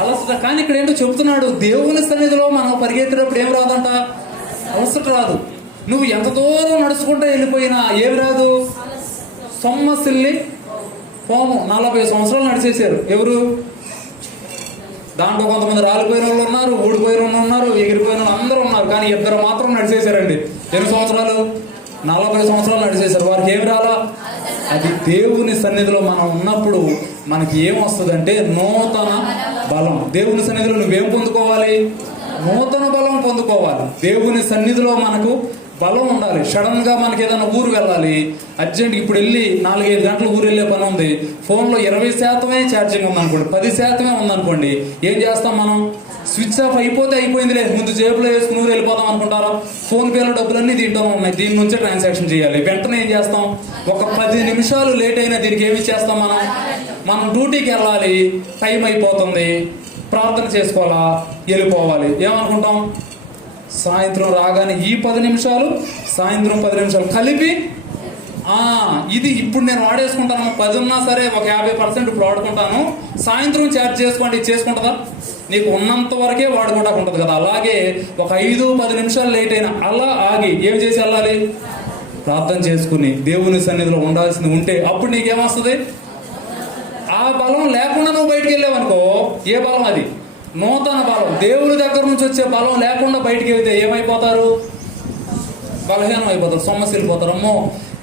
అలసట. కానీ ఇక్కడ ఏంటో చెప్తున్నాడు, దేవుని సన్నిధిలో మనం పరిగెత్తేటప్పుడు ఏం రాదంట? అలసట రాదు. నువ్వు ఎంత దూరం నడుచుకుంటూ వెళ్ళిపోయినా ఏమి రాదు? సొమ్మసిల్లి పోము. 40 సంవత్సరాలు నడిచేశారు ఎవరు? దాంట్లో కొంతమంది రాలిపోయిన వాళ్ళు ఉన్నారు, ఊడిపోయిన వాళ్ళు ఉన్నారు, ఎగిరిపోయిన వాళ్ళు అందరూ ఉన్నారు. కానీ 2 మాత్రం నడిచేశారండి. ఎన్ని సంవత్సరాలు? 40 సంవత్సరాలు నడిచేశారు. వారికి ఏమి రాలా? అది దేవుని సన్నిధిలో మనం ఉన్నప్పుడు మనకి ఏమొస్తుందంటే నూతన బలం. దేవుని సన్నిధిలో నువ్వేం పొందుకోవాలి? నూతన బలం పొందుకోవాలి. దేవుని సన్నిధిలో మనకు బలం ఉండాలి. సడన్ గా మనకి ఏదైనా ఊరు వెళ్ళాలి, అర్జెంట్ ఇప్పుడు వెళ్ళి 4-5 గంటలు ఊరు వెళ్ళే పని ఉంది, ఫోన్లో 20% ఛార్జింగ్ ఉందనుకోండి, 10% ఉందనుకోండి, ఏం చేస్తాం మనం? స్విచ్ ఆఫ్ అయిపోతే అయిపోయిందిలే, ముందు జేబులో వేసుకుని ఊరు వెళ్ళిపోతాం అనుకుంటారా? ఫోన్ పేలో డబ్బులన్నీ దీంట్లోనే ఉన్నాయి, దీని నుంచే ట్రాన్సాక్షన్ చేయాలి. వెంటనే ఏం చేస్తాం? ఒక 10 నిమిషాలు లేట్ అయినా దీనికి ఏమి చేస్తాం? మనం డ్యూటీకి వెళ్ళాలి, టైం అయిపోతుంది, ప్రార్థన చేసుకోవాలా, వెళ్ళిపోవాలి. ఏమనుకుంటాం? సాయంత్రం రాగానే ఈ 10 నిమిషాలు, సాయంత్రం 10 నిమిషాలు కలిపి ఇది ఇప్పుడు నేను వాడేసుకుంటాను. 10 ఉన్నా సరే ఒక 50% ఇప్పుడు వాడుకుంటాను, సాయంత్రం ఛార్జ్ చేసుకుంటుందా? నీకు ఉన్నంత వరకే వాడుకుంటా ఉంటుంది కదా. అలాగే ఒక 5-10 నిమిషాలు లేట్ అయినా అలా ఆగి ఏం చేసి వెళ్ళాలి? ప్రార్థన చేసుకుని దేవుని సన్నిధిలో ఉండాల్సింది ఉంటే అప్పుడు నీకేమొస్తుంది? ఆ బలం లేకుండా నువ్వు బయటికి వెళ్ళావనుకో, ఏ బలం అది? నూతన బలం. దేవుని దగ్గర నుంచి వచ్చే బలం లేకుండా బయటికి వెళ్తే ఏమైపోతారు? బలహీనం అయిపోతారు, సమస్యలు వెళ్ళిపోతారు. అమ్మో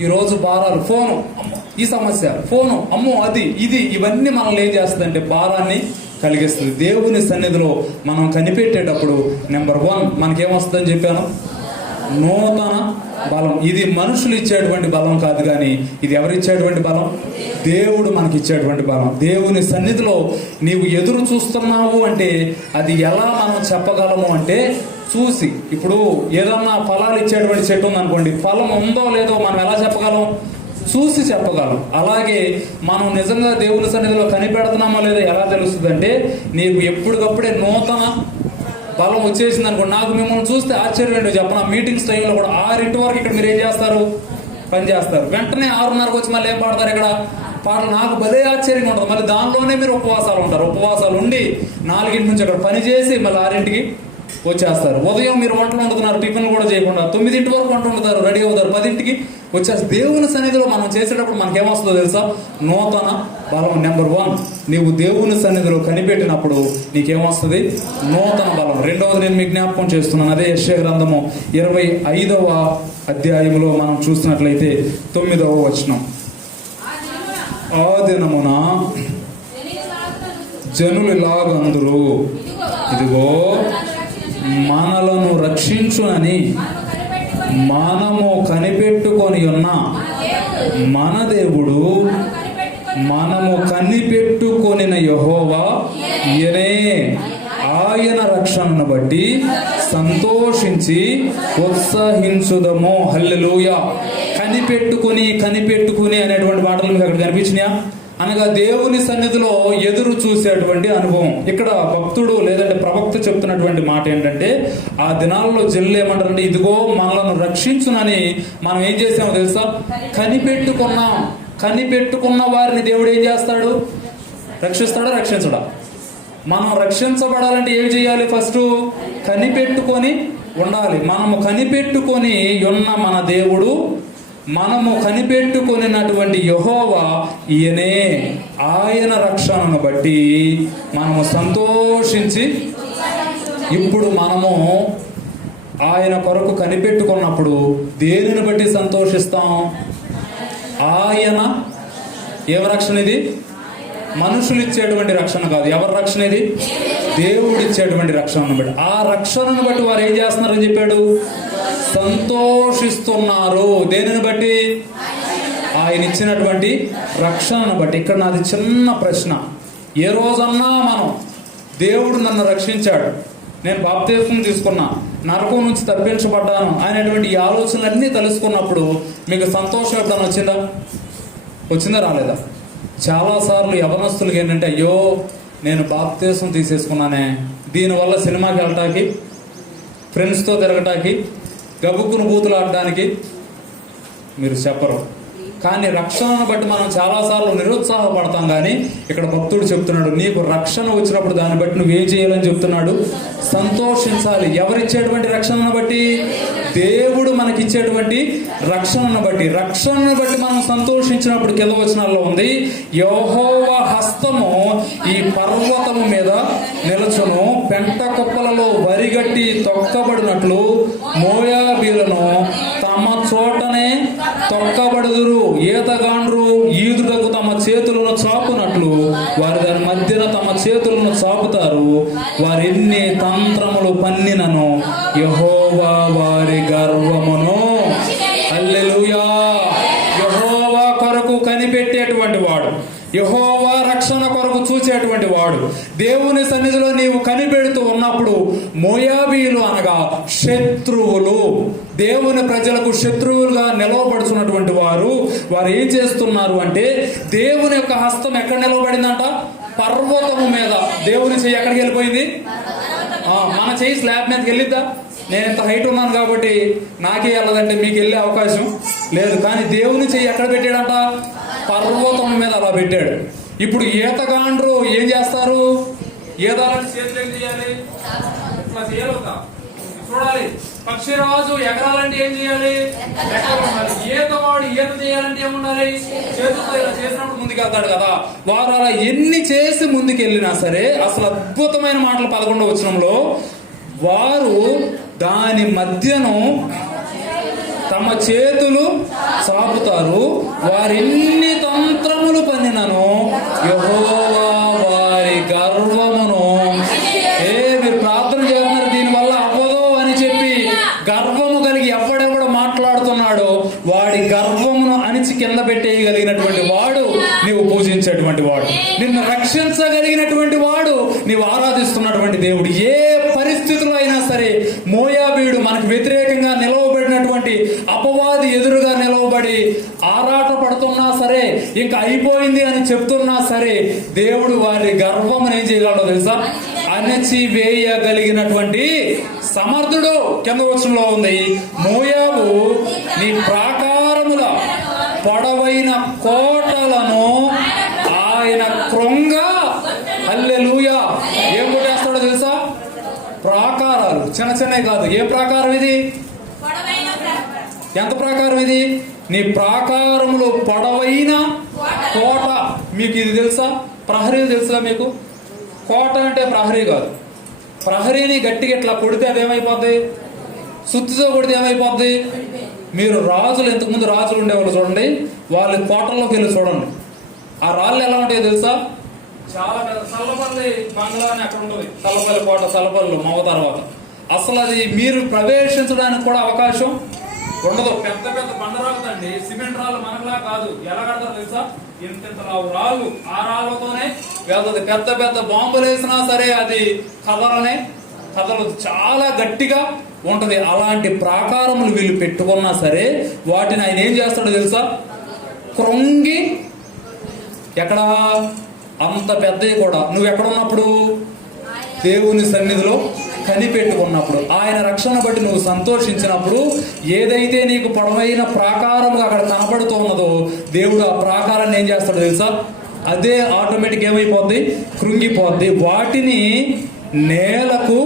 ఈరోజు భారాలు, ఫోను, అమ్మో ఈ సమస్య, ఫోను, అమ్మో అది ఇది, ఇవన్నీ మనల్ని ఏం చేస్తుందంటే భారాన్ని కలిగిస్తుంది. దేవుని సన్నిధిలో మనం కనిపెట్టేటప్పుడు నెంబర్ 1 మనకేమొస్తుందని చెప్పాను? నూతన బలం. ఇది మనుషులు ఇచ్చేటువంటి బలం కాదు, కానీ ఇది ఎవరిచ్చేటువంటి బలం? దేవుడు మనకి ఇచ్చేటువంటి బలం. దేవుని సన్నిధిలో నీవు ఎదురు చూస్తున్నావు అంటే అది ఎలా మనం చెప్పగలము అంటే చూసి. ఇప్పుడు ఏదన్నా ఫలాలు ఇచ్చేటువంటి చెట్టు ఉందనుకోండి, ఫలం ఉందో లేదో మనం ఎలా చెప్పగలం? చూసి చెప్పగలం. అలాగే మనం నిజంగా దేవుని సన్నిధిలో కనిపెడుతున్నామో లేదో ఎలా తెలుస్తుంది అంటే నీకు ఎప్పటికప్పుడే నూతన బలం వచ్చేసింది అనుకోండి. నాకు మిమ్మల్ని చూస్తే ఆశ్చర్యం ఏంటో చెప్పనా, మీటింగ్స్ టైంలో కూడా 6 వరకు ఇక్కడ మీరు ఏం చేస్తారు? పని చేస్తారు. వెంటనే 6:30కి వచ్చి మళ్ళీ ఏం పాడతారు ఇక్కడ? పాటలు. నాకు భలే ఆశ్చర్యంగా ఉంటుంది. మళ్ళీ దానిలోనే మీరు ఉపవాసాలు ఉంటారు. ఉపవాసాలు ఉండి 4 నుంచి అక్కడ పని చేసి మళ్ళీ 6కి వచ్చేస్తారు. ఉదయం మీరు వంటలు వండుతున్నారు, టిఫిన్లు కూడా చేయకుండా 9 వరకు వంట వండుతారు, రెడీ అవుతారు, 10కి వచ్చేస్తారు. దేవుని సన్నిధిలో మనం చేసేటప్పుడు మనకేమొస్తుందో తెలుసా? నూతన బలం. నెంబర్ 1 నీవు దేవుని సన్నిధిలో కనిపెట్టినప్పుడు నీకేమొస్తుంది? నూతన బలం. రెండవది నేను మీకు జ్ఞాపకం చేస్తున్నాను, అదే యెషయా గ్రంథము 25వ అధ్యాయంలో మనం చూసినట్లయితే 9వ వచనం. ఆ దినమున జనులు ఇలాగందురు, ఇదిగో మనలను రక్షించునని మనము కనిపెట్టుకొని ఉన్న మన దేవుడు, మనము కనిపెట్టుకొనిన యెహోవా ఈయనే. ఆయన రక్షణను బట్టి సంతోషించి ఉత్సహించుదము. హల్లెలూయా. కనిపెట్టుకుని అనేటువంటి మాటలు మీకు అక్కడ కనిపించినాయా? అనగా దేవుని సన్నిధిలో ఎదురు చూసేటువంటి అనుభవం. ఇక్కడ భక్తుడు లేదంటే ప్రవక్త చెప్తున్నటువంటి మాట ఏంటంటే, ఆ దినాల్లో జనులు ఏమంటారంటే, ఇదిగో మనలను రక్షించునని మనం ఏం చేసామో తెలుసా? కనిపెట్టుకున్నాం. కనిపెట్టుకున్న వారిని దేవుడు ఏం చేస్తాడు? రక్షిస్తాడా? రక్షించడా? మనం రక్షించబడాలంటే ఏం చేయాలి? ఫస్ట్ కనిపెట్టుకొని ఉండాలి. మనము కనిపెట్టుకొని ఉన్న మన దేవుడు, మనము కనిపెట్టుకున్నటువంటి యెహోవా ఈయనే. ఆయన రక్షణను బట్టి మనము సంతోషించి, ఇప్పుడు మనము ఆయన కొరకు కనిపెట్టుకున్నప్పుడు దేనిని బట్టి సంతోషిస్తాం? ఆయన ఏం రక్షణ ఇది? మనుషులు ఇచ్చేటువంటి రక్షణ కాదు. ఎవరి రక్షణ ఇది? దేవుడు ఇచ్చేటువంటి రక్షణను బట్టి. ఆ రక్షణను బట్టి వారు ఏం చేస్తున్నారని చెప్పాడు? సంతోషిస్తున్నారు. దేనిని బట్టి? ఆయన ఇచ్చినటువంటి రక్షణను బట్టి. ఇక్కడ నాది చిన్న ప్రశ్న, ఏ రోజన్నా మనం దేవుడు నన్ను రక్షించాడు, నేను బాప్తిస్మం తీసుకున్నా, నరకం నుంచి తప్పించబడ్డాను అనేటువంటి ఈ ఆలోచనలన్నీ తెలుసుకున్నప్పుడు మీకు సంతోషం ఎప్పుడన్నా వచ్చిందా? వచ్చిందా? రాలేదా? చాలాసార్లు యవనస్తులకి ఏంటంటే, అయ్యో నేను బాప్తిస్మం తీసేసుకున్నానే, దీనివల్ల సినిమాకి వెళ్ళటానికి, ఫ్రెండ్స్తో తిరగటానికి, గబుక్కును బూతులు ఆడడానికి మీరు చెప్పరు. కానీ రక్షణను బట్టి మనం చాలాసార్లు నిరుత్సాహపడతాం. కానీ ఇక్కడ భక్తుడు చెప్తున్నాడు, నీకు రక్షణ వచ్చినప్పుడు దాన్ని బట్టి నువ్వేం చేయాలని చెప్తున్నాడు? సంతోషించాలి. ఎవరిచ్చేటువంటి రక్షణను బట్టి? దేవుడు మనకిచ్చేటువంటి రక్షణను బట్టి. రక్షణను బట్టి మనం సంతోషించినప్పుడు కింద వచనాల్లో ఉంది, యెహోవా హస్తము ఈ పర్వతము మీద నిలుచును, పెంట కుప్పలలో వరిగట్టి తొక్కబడినట్లు మోయాబీలను తమ చోటనే తొక్కబడుదురు. ఈతగాండ్రు ఈదుటకు తమ చేతులను చాపునట్లు వారి దాని మధ్యన తమ చేతులను చాపుతారు. వారెన్ని తంత్రములు పన్నినను యెహోవా వారి గర్వమును. హల్లెలూయా. యెహోవా కొరకు కనిపెట్టేటువంటి వాడు, యెహోవా రక్షణ కొరకు చూచి పూడ్చేటువంటి వాడు. దేవుని సన్నిధిలో నీవు కనిపెడుతూ ఉన్నప్పుడు మోయాబీయులు అనగా శత్రువులు, దేవుని ప్రజలకు శత్రువులుగా నిలవబడుతున్నటువంటి వారు ఏం చేస్తున్నారు అంటే, దేవుని యొక్క హస్తం ఎక్కడ నిలవబడిందంట? పర్వతము మీద. దేవుని చెయ్యి ఎక్కడికి వెళ్ళిపోయింది? మన చెయ్యి స్లాబ్ మీదకి వెళ్ళిద్దా? నేను ఇంత హైట్ ఉన్నాను కాబట్టి నాకే వెళ్ళదంటే మీకు వెళ్ళే అవకాశం లేదు. కానీ దేవుని చెయ్యి ఎక్కడ పెట్టాడంట? పర్వతం మీద అలా పెట్టాడు. ఇప్పుడు ఈతగాండ్రు ఏం చేస్తారు? ఈదాలంటే చేతులు ఏం చేయాలి? ఇట్లా చేయాలి. చూడాలి. పక్షిరాజు ఎగరాలంటే ఏం చేయాలి? ఈతవాడు ఈత చేయాలంటే ఏముండాలి? చేతులతో ఇలా చేసినప్పుడు ముందుకెళ్తాడు కదా. వారు అలా ఎన్ని చేసి ముందుకెళ్ళినా సరే, అసలు అద్భుతమైన మాటలు 11వ వచనంలో, వారు దాని మధ్యను తమ చేతులు చాపుతారు. వారెన్ని తంత్రములు పన్నినను యెహోవా వారి గర్వమును, మీరు ప్రార్థన చేస్తున్నారు దీనివల్ల అవ్వదు అని చెప్పి గర్వము కలిగి ఎవడెవడ మాట్లాడుతున్నాడో వాడి గర్వమును అణిచి కింద పెట్టేయగలిగినటువంటి వాడు నీవు పూజించేటువంటి వాడు, నిన్ను రక్షించగలిగినటువంటి వాడు నీవు ఆరాధిస్తున్నటువంటి దేవుడు. ఏ పరిస్థితుల్లో అయినా సరే మోయాబీయుడు మనకు వ్యతిరేకంగా నిలవబడినటువంటి అపవాది ఎదురుగా నిలవబడి ఆరాట పడుతున్నా సరే, ఇంకా అయిపోయింది అని చెప్తున్నా సరే, దేవుడు వారి గర్వం ఏం చేయగలడో తెలుసా? అణచి వేయగలిగినటువంటి సమర్థుడు. కింద వచనంలో ఉంది, మోయాబు నీ ప్రాకారముల పొడవైన కోటలను ఆయన క్రొంగ. హల్లెలూయా. ఏం కొట్టేస్తాడో తెలుసా? ప్రాకారాలు. చిన్న చిన్నవి కాదు. ఏ ప్రాకారం ఇది? ఎంత ప్రాకారం ఇది? నీ ప్రాకారములు పొడవైన కోట. మీకు ఇది తెలుసా? ప్రహరీలు తెలుసా మీకు? కోట అంటే ప్రహరీ కాదు. ప్రహరీని గట్టిగా ఇట్లా కొడితే అదేమైపోద్ది? సుత్తితో కొడితే ఏమైపోద్ది? మీరు రాజులు, ఇంతకుముందు రాజులు ఉండేవాళ్ళు చూడండి, వాళ్ళ కోటల్లోకి వెళ్ళి చూడండి. ఆ రాళ్ళు ఎలా ఉంటాయో తెలుసా? చాలా పెద్ద. సల్లపల్లి బంగ్లా అని అక్కడ ఉంటుంది. సల్లపల్లి కోట, సల్లపల్లి మవ తర్వాత. అసలు అది మీరు ప్రవేశించడానికి కూడా అవకాశం ఉండదు. పెద్ద పెద్ద బండరాళ్ళండి, సిమెంట్ రాళ్ళు మనకులా కాదు. ఎలా కడతారు తెలుసా? ఇంత రాళ్ళు. ఆ రాళ్లతోనే వెళ్తుంది. పెద్ద పెద్ద బాంబులు వేసినా సరే అది కదలదు. చాలా గట్టిగా ఉంటది. అలాంటి ప్రాకారములు వీళ్ళు పెట్టుకున్నా సరే వాటిని ఆయన ఏం చేస్తాడో తెలుసా? క్రొంగి. ఎక్కడ? అంత పెద్దవి కూడా. నువ్వు ఎక్కడున్నప్పుడు? దేవుని సన్నిధిలో కనిపెట్టుకున్నప్పుడు, ఆయన రక్షణ బట్టి నువ్వు సంతోషించినప్పుడు, ఏదైతే నీకు పొడవైన ప్రాకారముగా అక్కడ కనపడుతున్నదో దేవుడు ఆ ప్రాకారాన్ని ఏం చేస్తాడో తెలుసా? అదే ఆటోమేటిక్ ఏమైపోద్ది? కృంగిపోద్ది. వాటిని నేలకు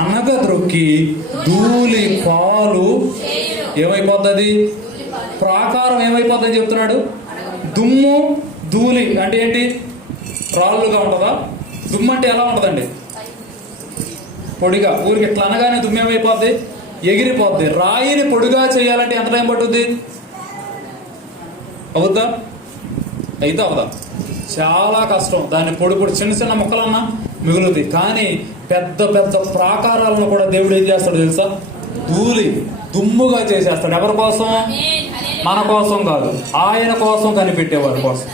అనగద్రొక్కి ధూళి పాలు ఏమైపోద్ది? ప్రాకారం ఏమైపోద్ది అని చెప్తున్నాడు. దుమ్ము ధూళి అంటే ఏంటి? రాళ్ళుగా ఉంటుందా? దుమ్ము అంటే ఎలా ఉంటుందండి? పొడిగా. ఊరికి ఇట్లా అనగానే దుమ్ము ఏమైపోద్ది? ఎగిరిపోద్ది. రాయిని పొడిగా చేయాలంటే ఎంత టైం పట్టుద్ది? అవుద్దా? అయితే అవదా? చాలా కష్టం. దాన్ని పొడి చిన్న చిన్న మొక్కలన్నా మిగులుద్ది. కానీ పెద్ద పెద్ద ప్రాకారాలను కూడా దేవుడు ఏం చేస్తాడు తెలుసా? ధూళి దుమ్ముగా చేసేస్తాడు. ఎవరి కోసం? మన కోసం కాదు, ఆయన కోసం, కనిపెట్టేవారి కోసం.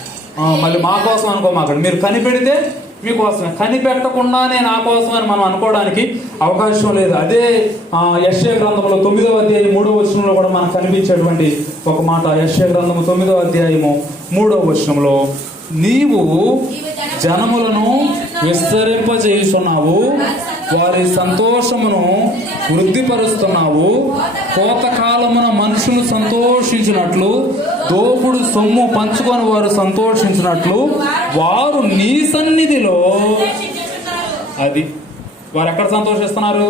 మళ్ళీ మా కోసం అనుకోమాకండి. మీరు కనిపెడితే మీకోసమే, కనిపెట్టకుండానే నా కోసం అని మనం అనుకోవడానికి అవకాశం లేదు. అదే యెషయా గ్రంథంలో 9వ అధ్యాయం 3వ వచనంలో కూడా మనకు కనిపించేటువంటి ఒక మాట. యెషయా గ్రంథము 9వ అధ్యాయము 3వ వచనంలో, నీవు జనములను విస్తరింపజేయుచున్నావు, వారి సంతోషమును వృద్ధిపరుస్తున్నావు. కోతకాలమున మనుషులు సంతోషించినట్లు, దోపుడు సొమ్ము పంచుకొని వారు సంతోషించినట్లు, వారు నీ సన్నిధిలో. అది వారు ఎక్కడ సంతోషిస్తున్నారు?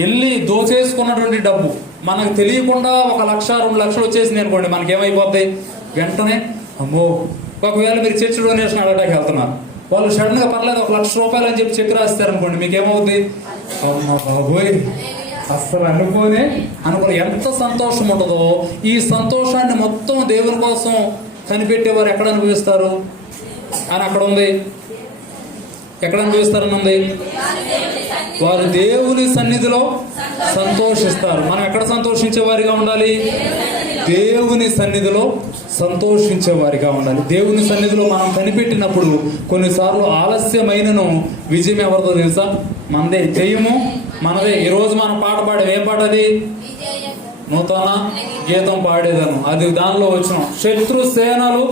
వెళ్ళి దోచేసుకున్నటువంటి డబ్బు మనకు తెలియకుండా 1 లక్ష 2 లక్షలు వచ్చేసింది అనుకోండి, మనకేమైపోద్ది? వెంటనే అమ్మో. ఒకవేళ మీరు చర్చ్ డొనేషన్ అడగడానికి వెళ్తున్నారు, వాళ్ళు సడన్ గా పర్లేదు 1 లక్ష రూపాయలు అని చెప్పి చెక్ రాస్తారు అనుకోండి, మీకేమవుద్ది? అమ్మ బాబోయ్, అసలు అనుకోనే ఎంత సంతోషం ఉంటుందో. ఈ సంతోషాన్ని మొత్తం దేవుని కోసం కనిపెట్టేవారు ఎక్కడ అనుభవిస్తారు అని అక్కడ ఉంది. ఎక్కడ అనుభవిస్తారని ఉంది? వారు దేవుని సన్నిధిలో సంతోషిస్తారు. మనం ఎక్కడ సంతోషించే వారిగా ఉండాలి? దేవుని సన్నిధిలో సంతోషించే వారిగా ఉండాలి. దేవుని సన్నిధిలో మనం కనిపెట్టినప్పుడు కొన్నిసార్లు ఆలస్యమైనను విజయం ఎవరిదో తెలుసా? మనదే. జయము మనదే. ఈరోజు మనం పాట పాడేది ఏం పాట? అది నూతన గీతం పాడేదను. అది దానిలో వచ్చిన శత్రు సేనలు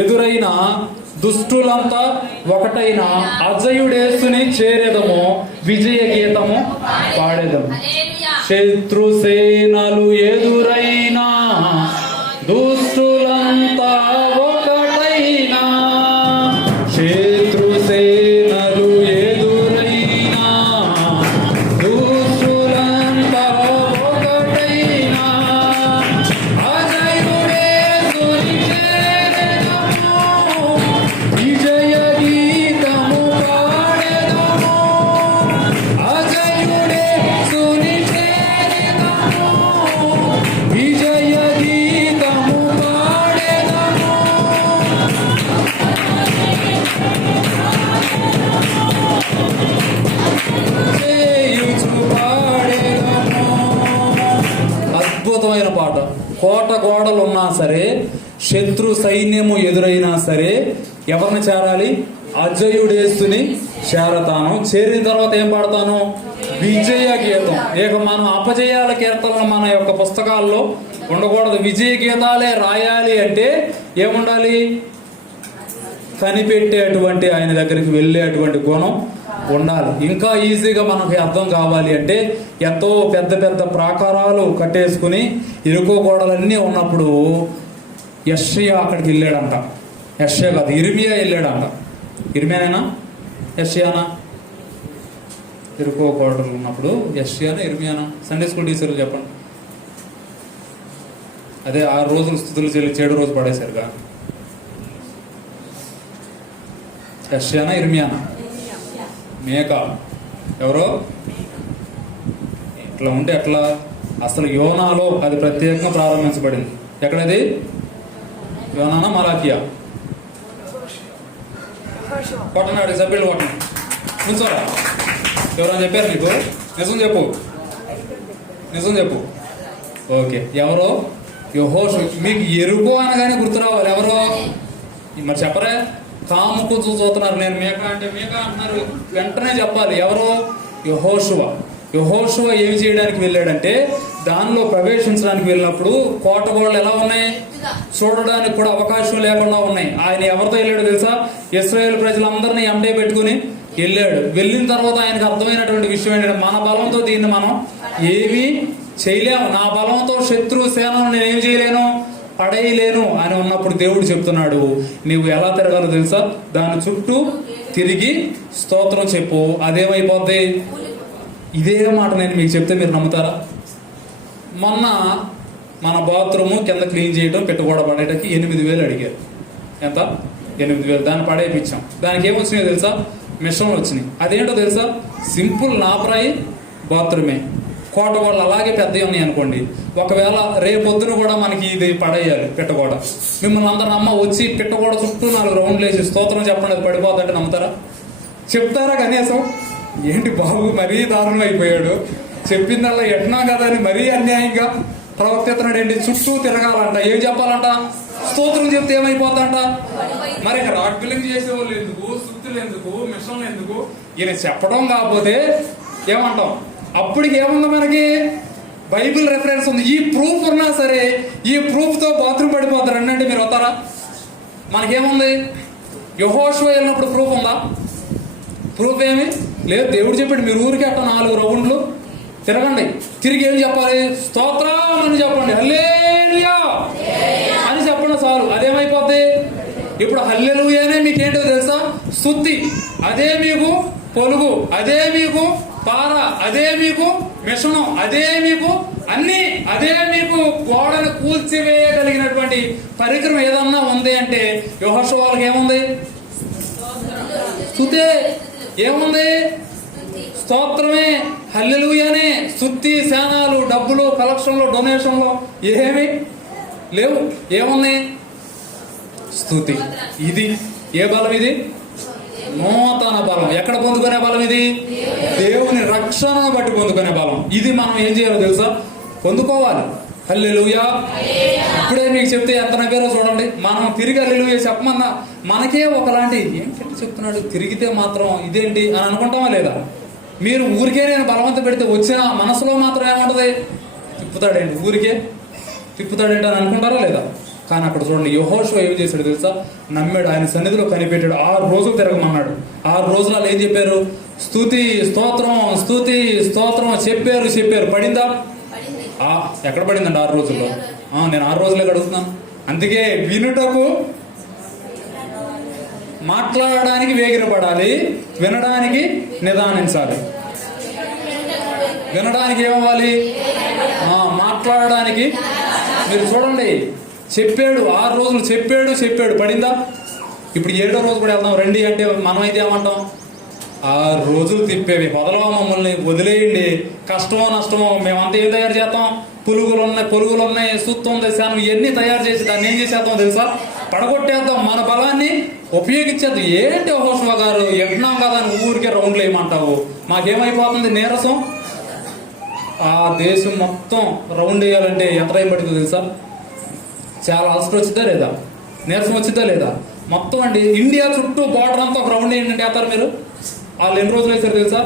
ఎదురైన దుష్టులంతా ఒకటైన అజయుడేసుని చేరేదము, విజయ గీతము పాడేదము. శత్రు సేనలు ఎదురైన దుష్టులంతా ఒకటైన, శత్రు సేనలు ఎదురైన దుష్టులంతా ఒకటైన, అజయుడేసుని చేరేదము, విజయ గీతము పాడేదము. అజయుడేసుని చేరేదము, విజయ గీతము పాడేదము. చేయుచు పాడేదము. అద్భుతమైన పాట. కోట గోడలు ఉన్నా సరే, శత్రు సైన్యము ఎదురైనా సరే ఎవరిని చేరాలి? అజయుడేసుని చేరతాను. చేరిన తర్వాత ఏం పాడతాను? విజయ గీతం. ఇక మనం అపజయాల కీర్తనలు మన యొక్క పుస్తకాల్లో ఉండకూడదు. విజయ గీతాలే రాయాలి అంటే ఏముండాలి? కనిపెట్టేటువంటి ఆయన దగ్గరికి వెళ్ళేటువంటి గుణం ఉండాలి. ఇంకా ఈజీగా మనకి అర్థం కావాలి అంటే ఎంతో పెద్ద పెద్ద ప్రాకారాలు కట్టేసుకుని ఇరుకో గోడలన్నీ ఉన్నప్పుడు యెషయా అక్కడికి వెళ్ళాడంట. యెషయా కాదు, ఇర్మియా వెళ్ళాడంట. ఇర్మియానేనా యెషయానా? ఇరుకో గోడలు ఉన్నప్పుడు యెషయానా ఇర్మియానా? సండే స్కూల్ టీచర్లు చెప్పండి. అదే 6 రోజులు స్థుతులు చెల్లి 7 రోజు పడేశారుగా. యెషయానా ఇర్మియానా? మేక. ఎవరో ఇట్లా ఉంటే ఎట్లా? అసలు యోనాలో అది ప్రత్యేకంగా ప్రారంభించబడింది. ఎక్కడది? యోనానా మలాకియా? కొట్టనాడు సభ్యులు కొట్టండి. కూర్చోరా. ఎవరైనా చెప్పారు నీకు? నిజం చెప్పు, నిజం చెప్పు. ఓకే. ఎవరో? యెహోషువ. మీకు ఎరుకో అనగానే గుర్తు రావాలి. ఎవరో? మరి చెప్పరా? కాముకు చూస్తున్నారు. నేను మేక అంటే మేక అంటున్నారు. వెంటనే చెప్పాలి. ఎవరో? యెహోషువ. యెహోషువ ఏమి చేయడానికి వెళ్ళాడంటే దానిలో ప్రవేశించడానికి వెళ్ళినప్పుడు కోట గోడలు ఎలా ఉన్నాయి? చూడడానికి కూడా అవకాశం లేకుండా ఉన్నాయి. ఆయన ఎవరితో వెళ్ళాడు తెలుసా? ఇశ్రాయేలు ప్రజలందరినీ ఎండే పెట్టుకుని వెళ్ళాడు. వెళ్ళిన తర్వాత ఆయనకు అర్థమైనటువంటి విషయం ఏంటంటే మన బలంతో దీన్ని మనం ఏమీ చేయలేము. నా బలంతో శత్రు సేనను నేనేం చేయలేను, పడేయలేను అని ఉన్నప్పుడు దేవుడు చెప్తున్నాడు, నీవు ఎలా తిరగాలో తెలుసా? దాని చుట్టూ తిరిగి స్తోత్రం చెప్పు. అదేమైపోద్ది? ఇదే మాట నేను మీకు చెప్తే మీరు నమ్ముతారా? మొన్న మన బాత్రూము కింద క్లీన్ చేయడం, పెట్టుకోవడం పడేటకి 8,000 అడిగారు. ఎంత? 8,000. దాన్ని పడేపించాం. దానికి ఏమొచ్చినాయో తెలుసా? మిషన్లు వచ్చినాయి. అదేంటో తెలుసా? సింపుల్ నాపరాయి బాత్రూమే. కోట వాళ్ళు అలాగే పెద్దవి ఉన్నాయి అనుకోండి. ఒకవేళ రేపొద్దున కూడా మనకి ఇది పడేయాలి పెట్టగోడ. మిమ్మల్ని అందరు అమ్మ వచ్చి పెట్టగోడ చుట్టూ 4 రౌండ్లు వేసి స్తోత్రం చెప్పండి అది పడిపోతుంటే నమ్ముతారా? చెప్తారా కనీసం? ఏంటి బాబు మరీ దారుణం అయిపోయాడు, చెప్పిందల్లా ఎట్నా కదా అని మరీ అన్యాయంగా ప్రవర్తిస్తున్నాడు ఏంటి? చుట్టూ తిరగాలంట. ఏం చెప్పాలంట? స్తోత్రం చెప్తే ఏమైపోతాంట? మరి ఇక రాడ్ బిల్లింగ్ చేసే వాళ్ళు ఎందుకు, సుత్తులు ఎందుకు, మిషన్లు ఎందుకు? ఈయన చెప్పడం కాకపోతే ఏమంటాం? అప్పటికి ఏముంది మనకి? బైబిల్ రెఫరెన్స్ ఉంది. ఈ ప్రూఫ్ ఉన్నా సరే ఈ ప్రూఫ్ తో బాత్రూమ్ పడిపోతారు అంటే మీరు వస్తారా? మనకేముంది? యెహోషువ వెళ్ళినప్పుడు ప్రూఫ్ ఉందా? ప్రూఫ్ ఏమి లేదు. దేవుడు చెప్పాడు మీరు ఊరికి అట్ట 4 రౌండ్లు తిరగండి. తిరిగి ఏం చెప్పాలి? స్తోత్రం అని చెప్పండి. హల్లెలూయా అని చెప్పండి చాలు. అదేమైపోద్ది? ఇప్పుడు హల్లెలూయానే మీకేంటో తెలుసా? స్తుతి. అదే మీకు పొలుగు, అదే మీకు పార, అదే మీకు మిషను, అదే మీకు అన్ని, అదే మీకు గోడను కూల్చివేయగలిగినటువంటి పరికరం ఏదన్నా ఉంది అంటే యెహోషువ వాళ్ళకి ఏముంది? స్తుతే. ఏముంది? స్తోత్రమే, హల్లెలూయానే. స్తుతి, శానాలు, డబ్బులు, కలెక్షన్లు, డొనేషన్లు ఏమీ లేవు. ఏముంది? స్తుతి. ఇది ఏ బలం? ఇది నూతన బలం. ఎక్కడ పొందుకునే బలం ఇది? దేవుని రక్షణను బట్టి పొందుకునే బలం. ఇది మనం ఏం చేయాలో తెలుసా? పొందుకోవాలి. హల్లెలూయా. ఇప్పుడే మీకు చెప్తే ఎంత నవ్వారో చూడండి. మనం తిరిగి హల్లెలూయా చెప్పమన్నా మనకే ఒకలాంటి ఏంటంటే చెప్తున్నాడు, తిరిగితే మాత్రం ఇదేంటి అని అనుకుంటామా లేదా? మీరు ఊరికే నేను బలవంత పెడితే వచ్చిన మనసులో మాత్రం ఏముంటది, తిప్పుతాడేంటి, ఊరికే తిప్పుతాడేంటి అని అనుకుంటారా లేదా? కానీ అక్కడ చూడండి, యెహోషువ ఏం చేశాడు తెలుసా? నమ్మాడు, ఆయన సన్నిధిలో కనిపెట్టాడు. 6 రోజులు తిరగమన్నాడు. 6 రోజులు వాళ్ళు ఏం చెప్పారు? స్తుతి స్తోత్రం స్తుతి స్తోత్రం చెప్పారు. పడిందా? ఎక్కడ పడిందండి 6 రోజుల్లో? నేను 6 రోజులే అడుగుతున్నాను. అందుకే వినుటకు మాట్లాడడానికి వేగిర పడాలి, వినడానికి నిదానించాలి. వినడానికి ఏమవ్వాలి? మాట్లాడడానికి. మీరు చూడండి, చెప్పాడు 6 రోజులు చెప్పాడు పడిందా? ఇప్పుడు 7వ రోజు కూడా వెళ్దాం రండి అంటే మనమైతే ఏమంటాం? 6 రోజులు తిప్పేవి వదలవా, మమ్మల్ని వదిలేయండి, కష్టమో నష్టమో మేమంతా ఏం తయారు చేస్తాం? పొలుగులు ఉన్నాయి, సుత్తం దశానం ఇవన్నీ తయారు చేసి దాన్ని ఏం చేసేద్దాం తెలుసా? పడగొట్టేద్దాం, మన బలాన్ని ఉపయోగించేద్దాం. ఏంటి యెహోషువ గారు ఎట్నాం కదా అని ఊరికే రౌండ్లు వేయమంటావు? మాకేమైపోతుంది నీరసం. ఆ దేశం మొత్తం రౌండ్ వేయాలంటే ఎంత టైం పడుతుందో తెలుసా? చాలా అలసట వచ్చిద్దా లేదా? నీరసం వచ్చిద్దా లేదా? మొత్తం అండి ఇండియా చుట్టూ బార్డర్ అంతా ఒక రౌండ్ వేయండి వేస్తారు మీరు. వాళ్ళు ఎన్ని రోజులు వేశారు తెలుసా?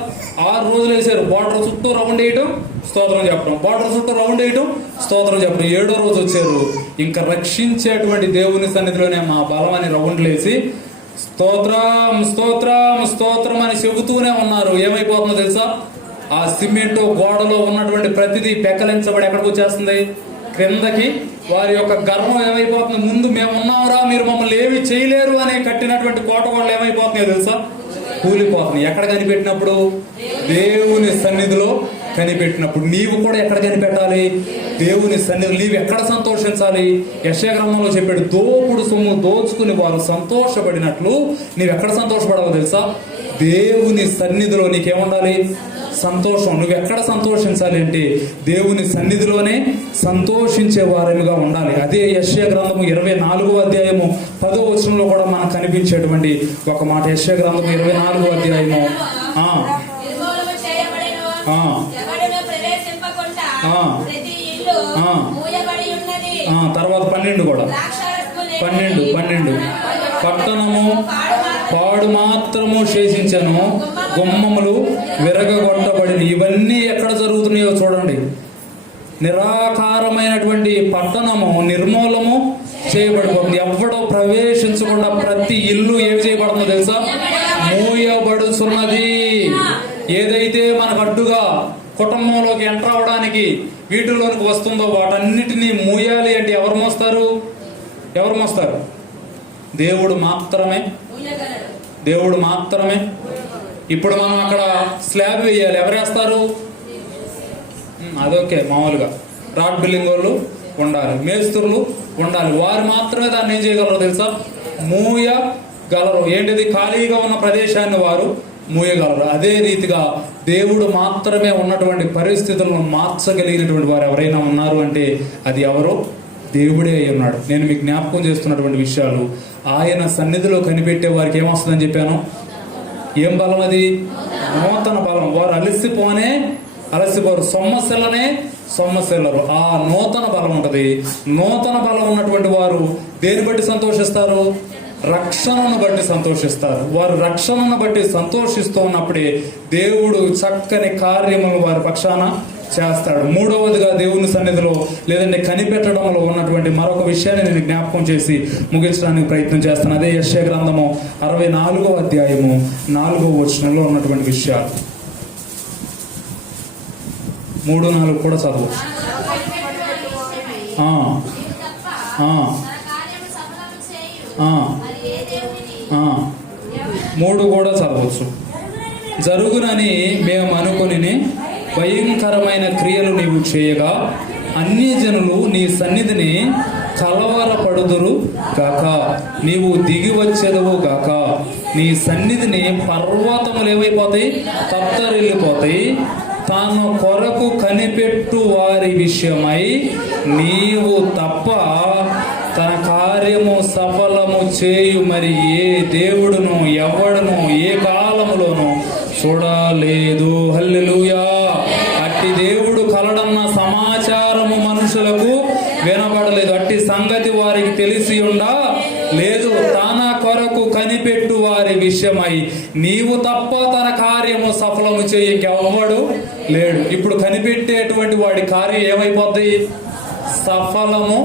6 రోజులు వేశారు. బార్డర్ చుట్టూ రౌండ్ వేయటం, స్తోత్రం చెప్పడం, బార్డర్ చుట్టూ రౌండ్ వేయటం, స్తోత్రం చెప్పడం. 7వ రోజు వచ్చారు, ఇంకా రక్షించేటువంటి దేవుని సన్నిధిలోనే మా బలం అని రౌండ్లు వేసి స్తోత్రం స్తోత్రం స్తోత్రం అని చెబుతూనే ఉన్నారు. ఏమైపోతుందో తెలుసా? ఆ సిమెంట్ గోడలో ఉన్నటువంటి ప్రతిదీ పెకలించబడి ఎక్కడికి వచ్చేస్తుంది? క్రిందకి. వారి యొక్క గర్వం ఏమైపోతుంది? ముందు మేము ఉన్నామరా, మీరు మమ్మల్ని ఏమి చేయలేరు అని కట్టినటువంటి కోట గోడలు ఏమైపోతున్నాయో తెలుసా? కూలిపోతున్నాయి. ఎక్కడ కనిపెట్టినప్పుడు? దేవుని సన్నిధిలో కనిపెట్టినప్పుడు. నీవు కూడా ఎక్కడ కనిపెట్టాలి? దేవుని సన్నిధిలో. నీవు ఎక్కడ సంతోషించాలి? యెషయా గ్రంథంలో చెప్పాడు, దోపుడు సొమ్ము దోచుకుని వారు సంతోషపడినట్లు నీవు ఎక్కడ సంతోషపడాలో తెలుసా? దేవుని సన్నిధిలో. నీకేముండాలి? సంతోషం. నువ్వు ఎక్కడ సంతోషించాలి అంటే దేవుని సన్నిధిలోనే సంతోషించే వారముగా ఉండాలి. అదే యెషయా గ్రంథము 24వ అధ్యాయము 10వ వచనంలో కూడా మనకు కనిపించేటువంటి ఒక మాట. యెషయా గ్రంథము 24వ అధ్యాయము తర్వాత 12 కూడా 12 పట్టణము పాడు మాత్రము శేషించను, గుమ్మములు విరగగొట్టబడిన. ఇవన్నీ ఎక్కడ జరుగుతున్నాయో చూడండి. నిరాకారమైనటువంటి పట్టణము నిర్మూలము చేయబడిపోతుంది. ఎవడో ప్రవేశించకుండా ప్రతి ఇల్లు ఏమి చేయబడుతుందో తెలుసా? మూయబడుతున్నది. ఏదైతే మనకు అడ్డుగా కుటుంబంలోకి ఎంటర్ అవడానికి వీటిలోనికి వస్తుందో వాటన్నిటినీ మూయాలి అంటే ఎవరు మోస్తారు? దేవుడు మాత్రమే. ఇప్పుడు మనం అక్కడ స్లాబ్ వేయాలి, ఎవరేస్తారు? అదొకే మామూలుగా రాడ్ బిల్డింగ్ వాళ్ళు ఉండాలి, మేస్త్రులు ఉండాలి. వారు మాత్రమే దాన్ని ఏం చేయగలరు తెలుసా? మూయగలరు. ఏంటిది? ఖాళీగా ఉన్న ప్రదేశాన్ని వారు మూయగలరు. అదే రీతిగా దేవుడు మాత్రమే ఉన్నటువంటి పరిస్థితులను మార్చగలిగినటువంటి వారు ఎవరైనా ఉన్నారు అంటే అది ఎవరో? దేవుడే అయి ఉన్నాడు. నేను మీకు జ్ఞాపకం చేస్తున్నటువంటి విషయాలు ఆయన సన్నిధిలో కనిపెట్టే వారికి ఏమొస్తుందని చెప్పాను? ఏం బలం అది? నూతన బలం. వారు అలసిపోరు, సొమ్మసిల్లరు. ఆ నూతన బలం ఉంటది. నూతన బలం ఉన్నటువంటి వారు దేని బట్టి సంతోషిస్తారు? రక్షణను బట్టి సంతోషిస్తారు. వారు రక్షణను బట్టి సంతోషిస్తూ ఉన్నప్పుడే దేవుడు చక్కని కార్యములు వారి పక్షాన చేస్తాడు. 3వదిగా దేవుని సన్నిధిలో లేదంటే కనిపెట్టడంలో ఉన్నటువంటి మరొక విషయాన్ని నేను జ్ఞాపకం చేసి ముగించడానికి ప్రయత్నం చేస్తాను. అదే యెషయా గ్రంథము 64వ అధ్యాయము 4వ వచనంలో ఉన్నటువంటి విషయాలు. 3-4 కూడా చదవచ్చు. 3 కూడా చదవచ్చు. జరుగునని మేము అనుకుని భయంకరమైన క్రియలు నీవు చేయగా అన్ని జనులు నీ సన్నిధిని కలవరపడుదురు గాక. నీవు దిగి వచ్చేదవు గాక. నీ సన్నిధిని పర్వతములు ఏమైపోతాయి? తత్తరిల్లిపోతాయి. తాను కొరకు కనిపెట్టు వారి విషయమై నీవు తప్ప తన కార్యము సఫలము చేయు మరి ఏ దేవుడును ఎవడును ఏ కాలములోనూ చూడలేదు. హల్లెలూయా. అట్టి దేవుడు కలడన్న సమాచారము మనుషులు మనుషులకు వినబడలేదు. అట్టి సంగతి వారికి తెలిసి ఉండా లేదు. తన కొరకు కనిపెట్టు వారి విషయమై నీవు తప్ప తన కార్యము సఫలము చేయకెవ్వడు లేడు. ఇప్పుడు కనిపెట్టేటువంటి వాడి కార్యం ఏమైపోద్ది? సఫలము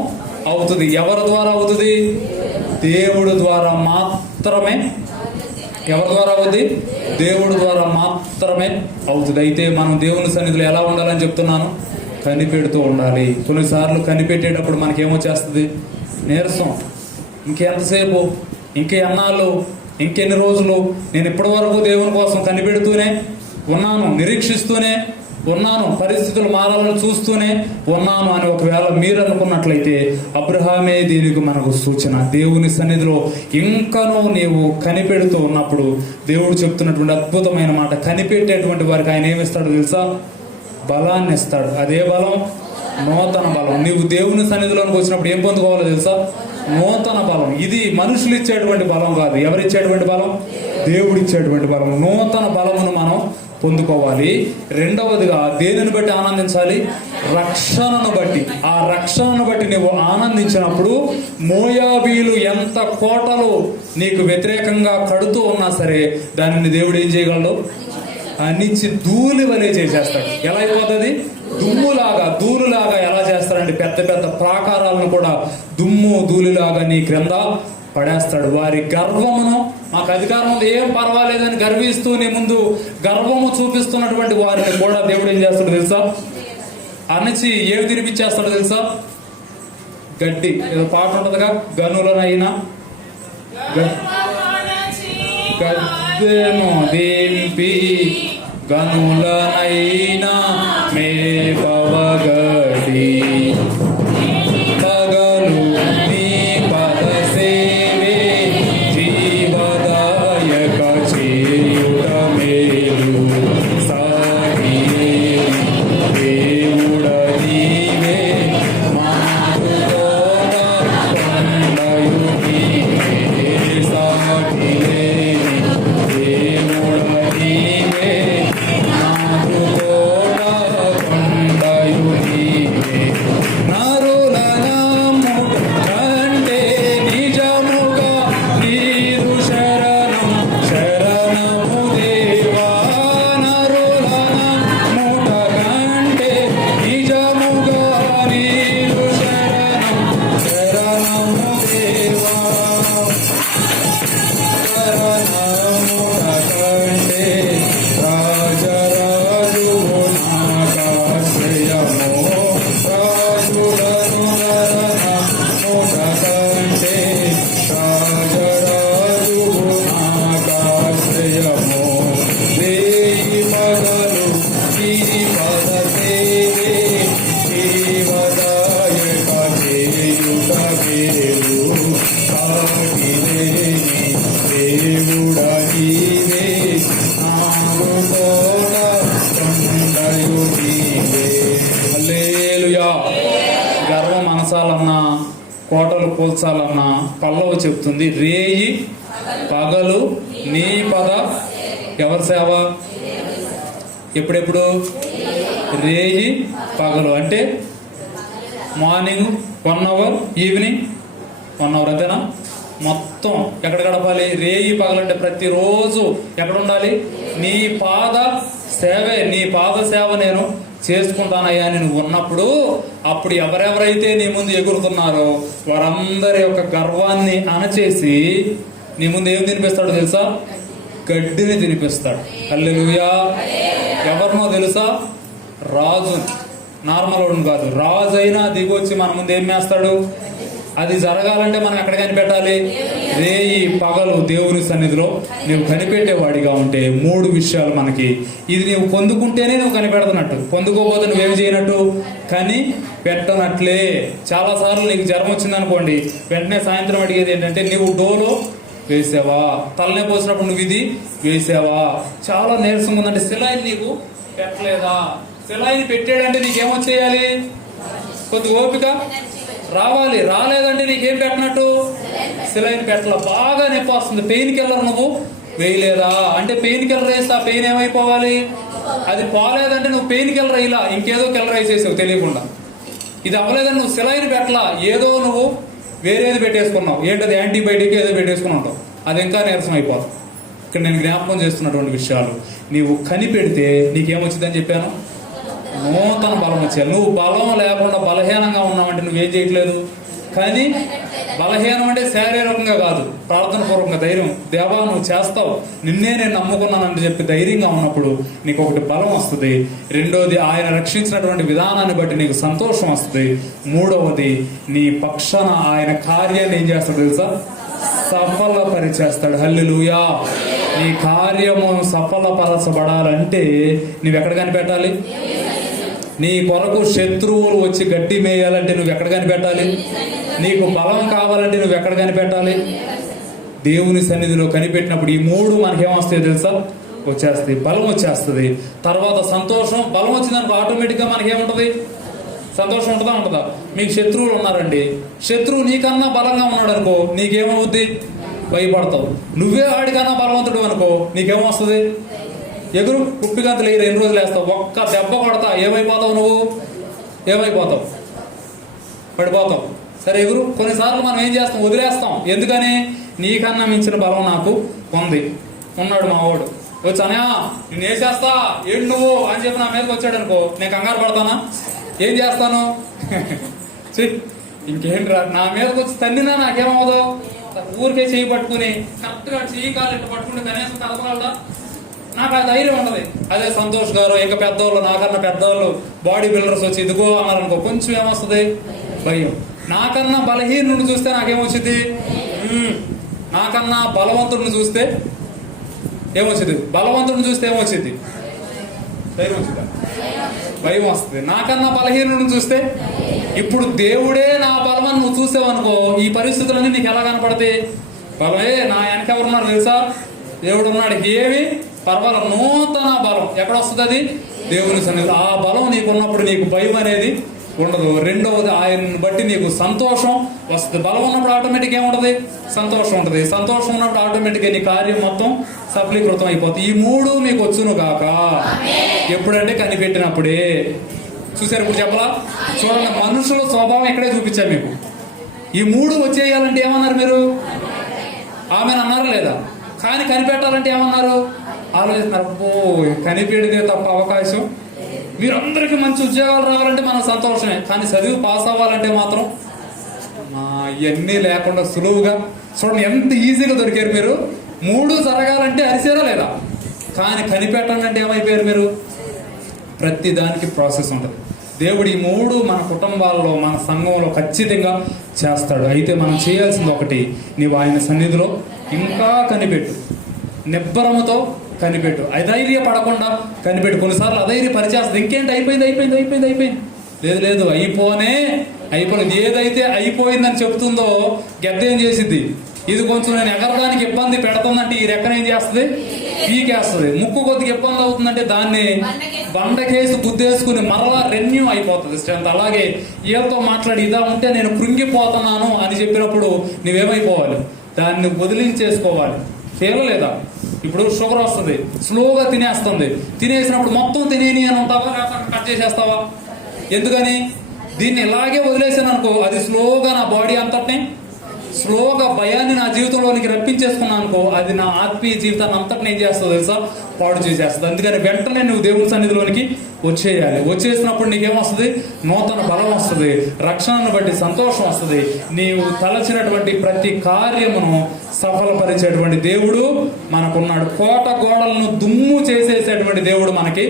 అవుతుంది. ఎవరి ద్వారా అవుతుంది? దేవుడు ద్వారా మాత్రమే. ఎవరి ద్వారా అవుతుంది? దేవుడి ద్వారా మాత్రమే అవుతుంది. అయితే మనం దేవుని సన్నిధిలో ఎలా ఉండాలని చెప్తున్నాను? కనిపెడుతూ ఉండాలి. కొన్నిసార్లు కనిపెట్టేటప్పుడు మనకేమొచ్చేస్తుంది? నీరసం. ఇంకెంతసేపు, ఇంకెన్నాళ్ళు, ఇంకెన్ని రోజులు? నేను ఇప్పటి వరకు దేవుని కోసం కనిపెడుతూనే ఉన్నాను, నిరీక్షిస్తూనే ఉన్నాను, పరిస్థితులు మారాలని చూస్తూనే ఉన్నాను అని ఒకవేళ మీరు అనుకున్నట్లయితే అబ్రహామే దీనికి మనకు సూచన. దేవుని సన్నిధిలో ఇంకనూ నీవు కనిపెడుతూ ఉన్నప్పుడు దేవుడు చెప్తున్నటువంటి అద్భుతమైన మాట, కనిపెట్టేటువంటి వారికి ఆయన ఏమిస్తాడో తెలుసా? బలాన్ని ఇస్తాడు. అదే బలం? నూతన బలం. నీవు దేవుని సన్నిధిలోకి వచ్చినప్పుడు ఏం పొందుకోవాలో తెలుసా? నూతన బలం. ఇది మనుషులు ఇచ్చేటువంటి బలం కాదు. ఎవరిచ్చేటువంటి బలం? దేవుడు ఇచ్చేటువంటి బలం. నూతన బలమును మనం పొందుకోవాలి. రెండవదిగా దేనిని బట్టి ఆనందించాలి? రక్షణను బట్టి. ఆ రక్షణను బట్టి నువ్వు ఆనందించినప్పుడు మోయాబీలు ఎంత కోటలు నీకు వ్యతిరేకంగా కడుతూ ఉన్నా సరే దానిని దేవుడు ఏం చేయగలడు? అనిచ్చి ధూళి వలె చేసేస్తాడు. ఎలా అయిపోతుంది? దుమ్ములాగా, ధూళిలాగా ఎలా చేస్తాడంటే పెద్ద పెద్ద ప్రాకారాలను కూడా దుమ్ము ధూళిలాగా నీ క్రింద పడేస్తాడు. వారి గర్వమును, మాకు అధికారం ఉంది, ఏం పర్వాలేదని గర్విస్తూ నీ ముందు గర్వము చూపిస్తున్నటువంటి వారిని కూడా దేవుడు ఏం చేస్తాడు తెలుసా? అణచి ఏమి తినిపించేస్తాడు తెలుసా? గడ్డి. ఏదో పాట ఉంటుందిగా, గనులనైనా గద్దెను దింపి గనులనైనా మేపవగడి పగలు నీ పద సేవే జీవదాయక చేయుట మేలు సాగిరే దేవుడ నీవే మారుతోడ కొండయు నీవే సాగిరే దేవుడ నీవే మారుతోడ కొండయు నీవే నరుల నామము కంటే నిజముగా నీరు శరణం శరణము దేవా నరుల నామముట కంటే నిజముగా నీరు శరణం శరణము దేవా శరణముట కంటే రాజరాజువు నాకాశ్రయము రాజులను శరణముట కంటే రాజరాజువు నాకాశ్రయము వేయి పగలు ఈ పద సేవే జీవదాయక చేయుట మేలు సాటిలేని దేవుడ నీవే నారుతోడ కొండయు నీవే. హల్లెలూయా. గర్వం మనసాలన్నా, కోటలు కూల్చాలన్నా పల్లవి చెప్తుంది, రేయి పగలు నీ పద. ఎవరి సేవ? ఎప్పుడెప్పుడు? రేయి పగలు అంటే మార్నింగ్ 1 అవర్, ఈవినింగ్ 1 అవర్, అంతేనా? మొత్తం ఎక్కడ గడపాలి? రేయి పగలంటే ప్రతిరోజు ఎక్కడ ఉండాలి? నీ పాద సేవే. నీ పాద సేవ నేను చేసుకుంటానయ్యా అని నువ్వు ఉన్నప్పుడు, అప్పుడు ఎవరెవరైతే నీ ముందు ఎగురుతున్నారో వారందరి యొక్క గర్వాన్ని అణచేసి నీ ముందు ఏం తినిపిస్తాడో తెలుసా? గడ్డిని తినిపిస్తాడు. హల్లెలూయా. ఎవరినో తెలుసా? రాజు. నార్మల్ వాడు కాదు, రాజు అయినా దిగొచ్చి మన ముందు ఏం వేస్తాడు? అది జరగాలంటే మనం ఎక్కడ కనిపెట్టాలి? రేయి పగలు దేవుని సన్నిధిలో నువ్వు కనిపెట్టేవాడిగా ఉంటే 3 విషయాలు మనకి. ఇది నువ్వు పొందుకుంటేనే నువ్వు కనిపెడుతున్నట్టు, పొందుకోకపోతే నువ్వేం చేయనట్టు? కని పెట్టనట్లే. చాలా సార్లు నీకు జ్వరం వచ్చిందనుకోండి, వెంటనే సాయంత్రం అడిగేది ఏంటంటే, నువ్వు డోలో వేసావా? తలనే పోసినప్పుడు నువ్వు ఇది వేసావా? చాలా నీరసంగా ఉందంటే సెలైన్ నీకు పెట్టలేదా? సెలైన్ పెట్టాడంటే నీకేమొచ్చేయాలి? కొద్ది ఓపిక రావాలి. రాలేదంటే నీకేం పెట్టినట్టు? సెలైన్ పెట్టాల. బాగా నొప్పి వస్తుంది, పెయిన్ కిల్లర్ నువ్వు వేయలేదా? అంటే పెయిన్ కిల్లర్ వేస్తే ఆ పెయిన్ ఏమైపోవాలి? అది పోలేదంటే నువ్వు పెయిన్ కిల్లర్ వేయలా, ఇంకేదో కిల్లర్ వేసేసావు తెలియకుండా. ఇది అవ్వలేదని నువ్వు సెలైన్ పెట్టలా, ఏదో నువ్వు వేరేది పెట్టేసుకున్నావు. ఏంటది? యాంటీబయాటిక్ ఏదో పెట్టేసుకుని ఉంటావు. అది ఇంకా నీరసం అయిపోతావు. ఇక్కడ నేను జ్ఞాపకం చేస్తున్నటువంటి విషయాలు, నీవు కనిపెడితే నీకేమొచ్చిందని చెప్పాను? నూతన బలం వచ్చేయాలి. నువ్వు బలం లేకుండా బలహీనంగా ఉన్నావంటే నువ్వేం చేయట్లేదు. కానీ బలహీనం అంటే శారీరకంగా కాదు, ప్రార్థన పూర్వకంగా ధైర్యం, దేవా నువ్వు చేస్తావు, నిన్నే నేను నమ్ముకున్నానని చెప్పి ధైర్యంగా ఉన్నప్పుడు నీకు ఒకటి బలం వస్తుంది. రెండోది ఆయన రక్షించినటువంటి విధానాన్ని బట్టి నీకు సంతోషం వస్తుంది. మూడవది నీ పక్షాన ఆయన కార్యాన్ని ఏం చేస్తాడు తెలుసా? సఫలపరిచేస్తాడు. హల్లెలూయా. నీ కార్యము సఫలపరచబడాలంటే నువ్వెక్కడ కనిపెట్టాలి? నీ కొరకు శత్రువులు వచ్చి గడ్డి మేయాలంటే నువ్వు ఎక్కడ కనిపెట్టాలి? నీకు బలం కావాలంటే నువ్వు ఎక్కడ కనిపెట్టాలి? దేవుని సన్నిధిలో కనిపెట్టినప్పుడు ఈ మూడు మనకేమొస్తాయి తెలుసా? వచ్చేస్తుంది. బలం వచ్చేస్తుంది. తర్వాత సంతోషం. బలం వచ్చిందనుకో ఆటోమేటిక్గా మనకేముంటుంది? సంతోషం ఉంటుందా? మీకు శత్రువులు ఉన్నారండి, శత్రువు నీకన్నా బలంగా ఉన్నాడు అనుకో, నీకేమవుద్ది? భయపడతావు. నువ్వే వాడికన్నా బలవంతుడు అనుకో, నీకేమొస్తుంది? ఎగురు కుప్పిగంతులు ఎగిరి 2 రోజులు వేస్తావు. ఒక్క దెబ్బ కొడతా ఏమైపోతావు? నువ్వు ఏమైపోతావు? పడిపోతావు. సరే ఎగురు. కొన్నిసార్లు మనం ఏం చేస్తాం? వదిలేస్తాం. ఎందుకని? నీకన్నా మించిన బలం నాకు ఉంది. ఉన్నాడు మా వాడు వచ్చి అనయా నేను వేసేస్తా ఏంటి నువ్వు అని చెప్పి నా మీదకి వచ్చాడు అనుకో, నేను కంగారు పడతానా? ఏం చేస్తాను? ఇంకేంట్రా నా మీదకి వచ్చి తన్నినా నాకేమవుదో? ఊరికే చేయి పట్టుకుని కరెక్ట్గా చెయ్యి కాలు ఇట్లా పట్టుకుంటే కనీసం కదపగలదా? నాకు ఆ ధైర్యం ఉండదు. అదే సంతోష్ గారు ఇంకా పెద్దవాళ్ళు, నాకన్నా పెద్దవాళ్ళు బాడీ బిల్డర్స్ వచ్చి ఇదిగో అన్నారనుకో, కొంచెం ఏమొస్తుంది? భయం. నాకన్నా బలహీనుడిని చూస్తే నాకేమొచ్చింది? నాకన్నా బలవంతుడిని చూస్తే ఏమొచ్చింది? బలవంతుడిని చూస్తే ఏమొచ్చింది? ధైర్యం వచ్చిందా? భయం వస్తుంది. నాకన్నా బలహీనుడిని చూస్తే, ఇప్పుడు దేవుడే నా బలమని నువ్వు చూసావనుకో, ఈ పరిస్థితులన్నీ నీకు ఎలా కనపడతాయి? బలమే నా వెనకెవరున్నారు తెలుసా? దేవుడు ఉన్నాడు. ఏమి పర్వాలేదు. నూతన బలం ఎక్కడ వస్తుంది? అది దేవుని సన్నిధిలో. ఆ బలం నీకున్నప్పుడు నీకు భయం అనేది ఉండదు. రెండవది ఆయన్ని బట్టి నీకు సంతోషం వస్తుంది. బలం ఉన్నప్పుడు ఆటోమేటిక్ ఏముంటది? సంతోషం ఉంటుంది. సంతోషం ఉన్నప్పుడు ఆటోమేటిక్గా నీ కార్యం మొత్తం సఫలీకృతం అయిపోతుంది. ఈ మూడు మీకు వచ్చును కాక. ఎప్పుడంటే కనిపెట్టినప్పుడే. చూసారు? ఇప్పుడు చెప్పలా? చూడండి, మనుషుల స్వభావం ఇక్కడే చూపించారు మీకు. ఈ మూడు వచ్చేయాలంటే ఏమన్నారు మీరు? ఆమెను అన్నారు లేదా? కానీ కనిపెట్టాలంటే ఏమన్నారు? ఆలోచిస్తున్నారు. అబ్బో కనిపెడితే తప్ప అవకాశం. మీరందరికీ మంచి ఉద్యోగాలు రావాలంటే మనకు సంతోషమే, కానీ చదివి పాస్ అవ్వాలంటే మాత్రం ఇవన్నీ లేకుండా సులువుగా చూడండి ఎంత ఈజీగా దొరికారు మీరు. మూడు జరగాలంటే అరిసేరా లేదా? కానీ కనిపెట్టండి అంటే ఏమైపోయారు మీరు? ప్రతి దానికి ప్రాసెస్ ఉంటుంది. దేవుడు ఈ మూడు మన కుటుంబాల్లో, మన సంఘంలో ఖచ్చితంగా చేస్తాడు. అయితే మనం చేయాల్సింది ఒకటి, నీవు ఆయన సన్నిధిలో ఇంకా కనిపెట్టు, నిబ్బరముతో కనిపెట్టు, అధైర్య పడకుండా కనిపెట్టు. కొన్నిసార్లు అధైర్య పరిచేస్తుంది. ఇంకేంటి? అయిపోయింది. లేదు అయిపోలేదు. ఏదైతే అయిపోయిందని చెప్తుందో గద్ద ఏం చేసిద్ది? ఇది కొంచెం నేను ఎగరడానికి ఇబ్బంది పెడుతుందంటే ఈ రెక్కన ఏం చేస్తుంది? పీకేస్తుంది. ముక్కు కొద్దిగా ఇబ్బంది అవుతుందంటే దాన్ని బండకేసి గుద్దేసుకుని మరలా రెన్యూ అయిపోతుంది స్ట్రెంత్. అలాగే వీళ్ళతో మాట్లాడి ఇదా ఉంటే నేను కృంగిపోతున్నాను అని చెప్పినప్పుడు నువ్వేమైపోవాలి? దాన్ని వదిలించేసుకోవాలి. తేలలేదా? ఇప్పుడు షుగర్ వస్తుంది, స్లోగా తినేసినప్పుడు మొత్తం తినేని అని ఉంటావా, లేకపోతే కట్ చేసేస్తావా? ఎందుకని? దీన్ని ఇలాగే వదిలేసాను అనుకో, అది స్లోగా నా బాడీ అంతటిని స్లోగా భయాన్ని నా జీవితంలోనికి రప్పించేసుకున్నాను అనుకో, అది నా ఆత్మీయ జీవితాన్ని అంతటిని ఏం చేస్తుంది తెలుసా? పాడు చేసేస్తుంది. అందుకని వెంటనే నువ్వు దేవుని సన్నిధిలోనికి వచ్చేయాలి. వచ్చేసినప్పుడు నీకేమొస్తుంది? నూతన బలం వస్తుంది, రక్షణను బట్టి సంతోషం వస్తుంది. నీవు తలచినటువంటి ప్రతి కార్యమును సఫలపరిచేటువంటి దేవుడు మనకున్నాడు. కోట గోడలను దుమ్ము చేసేసేటువంటి దేవుడు మనకి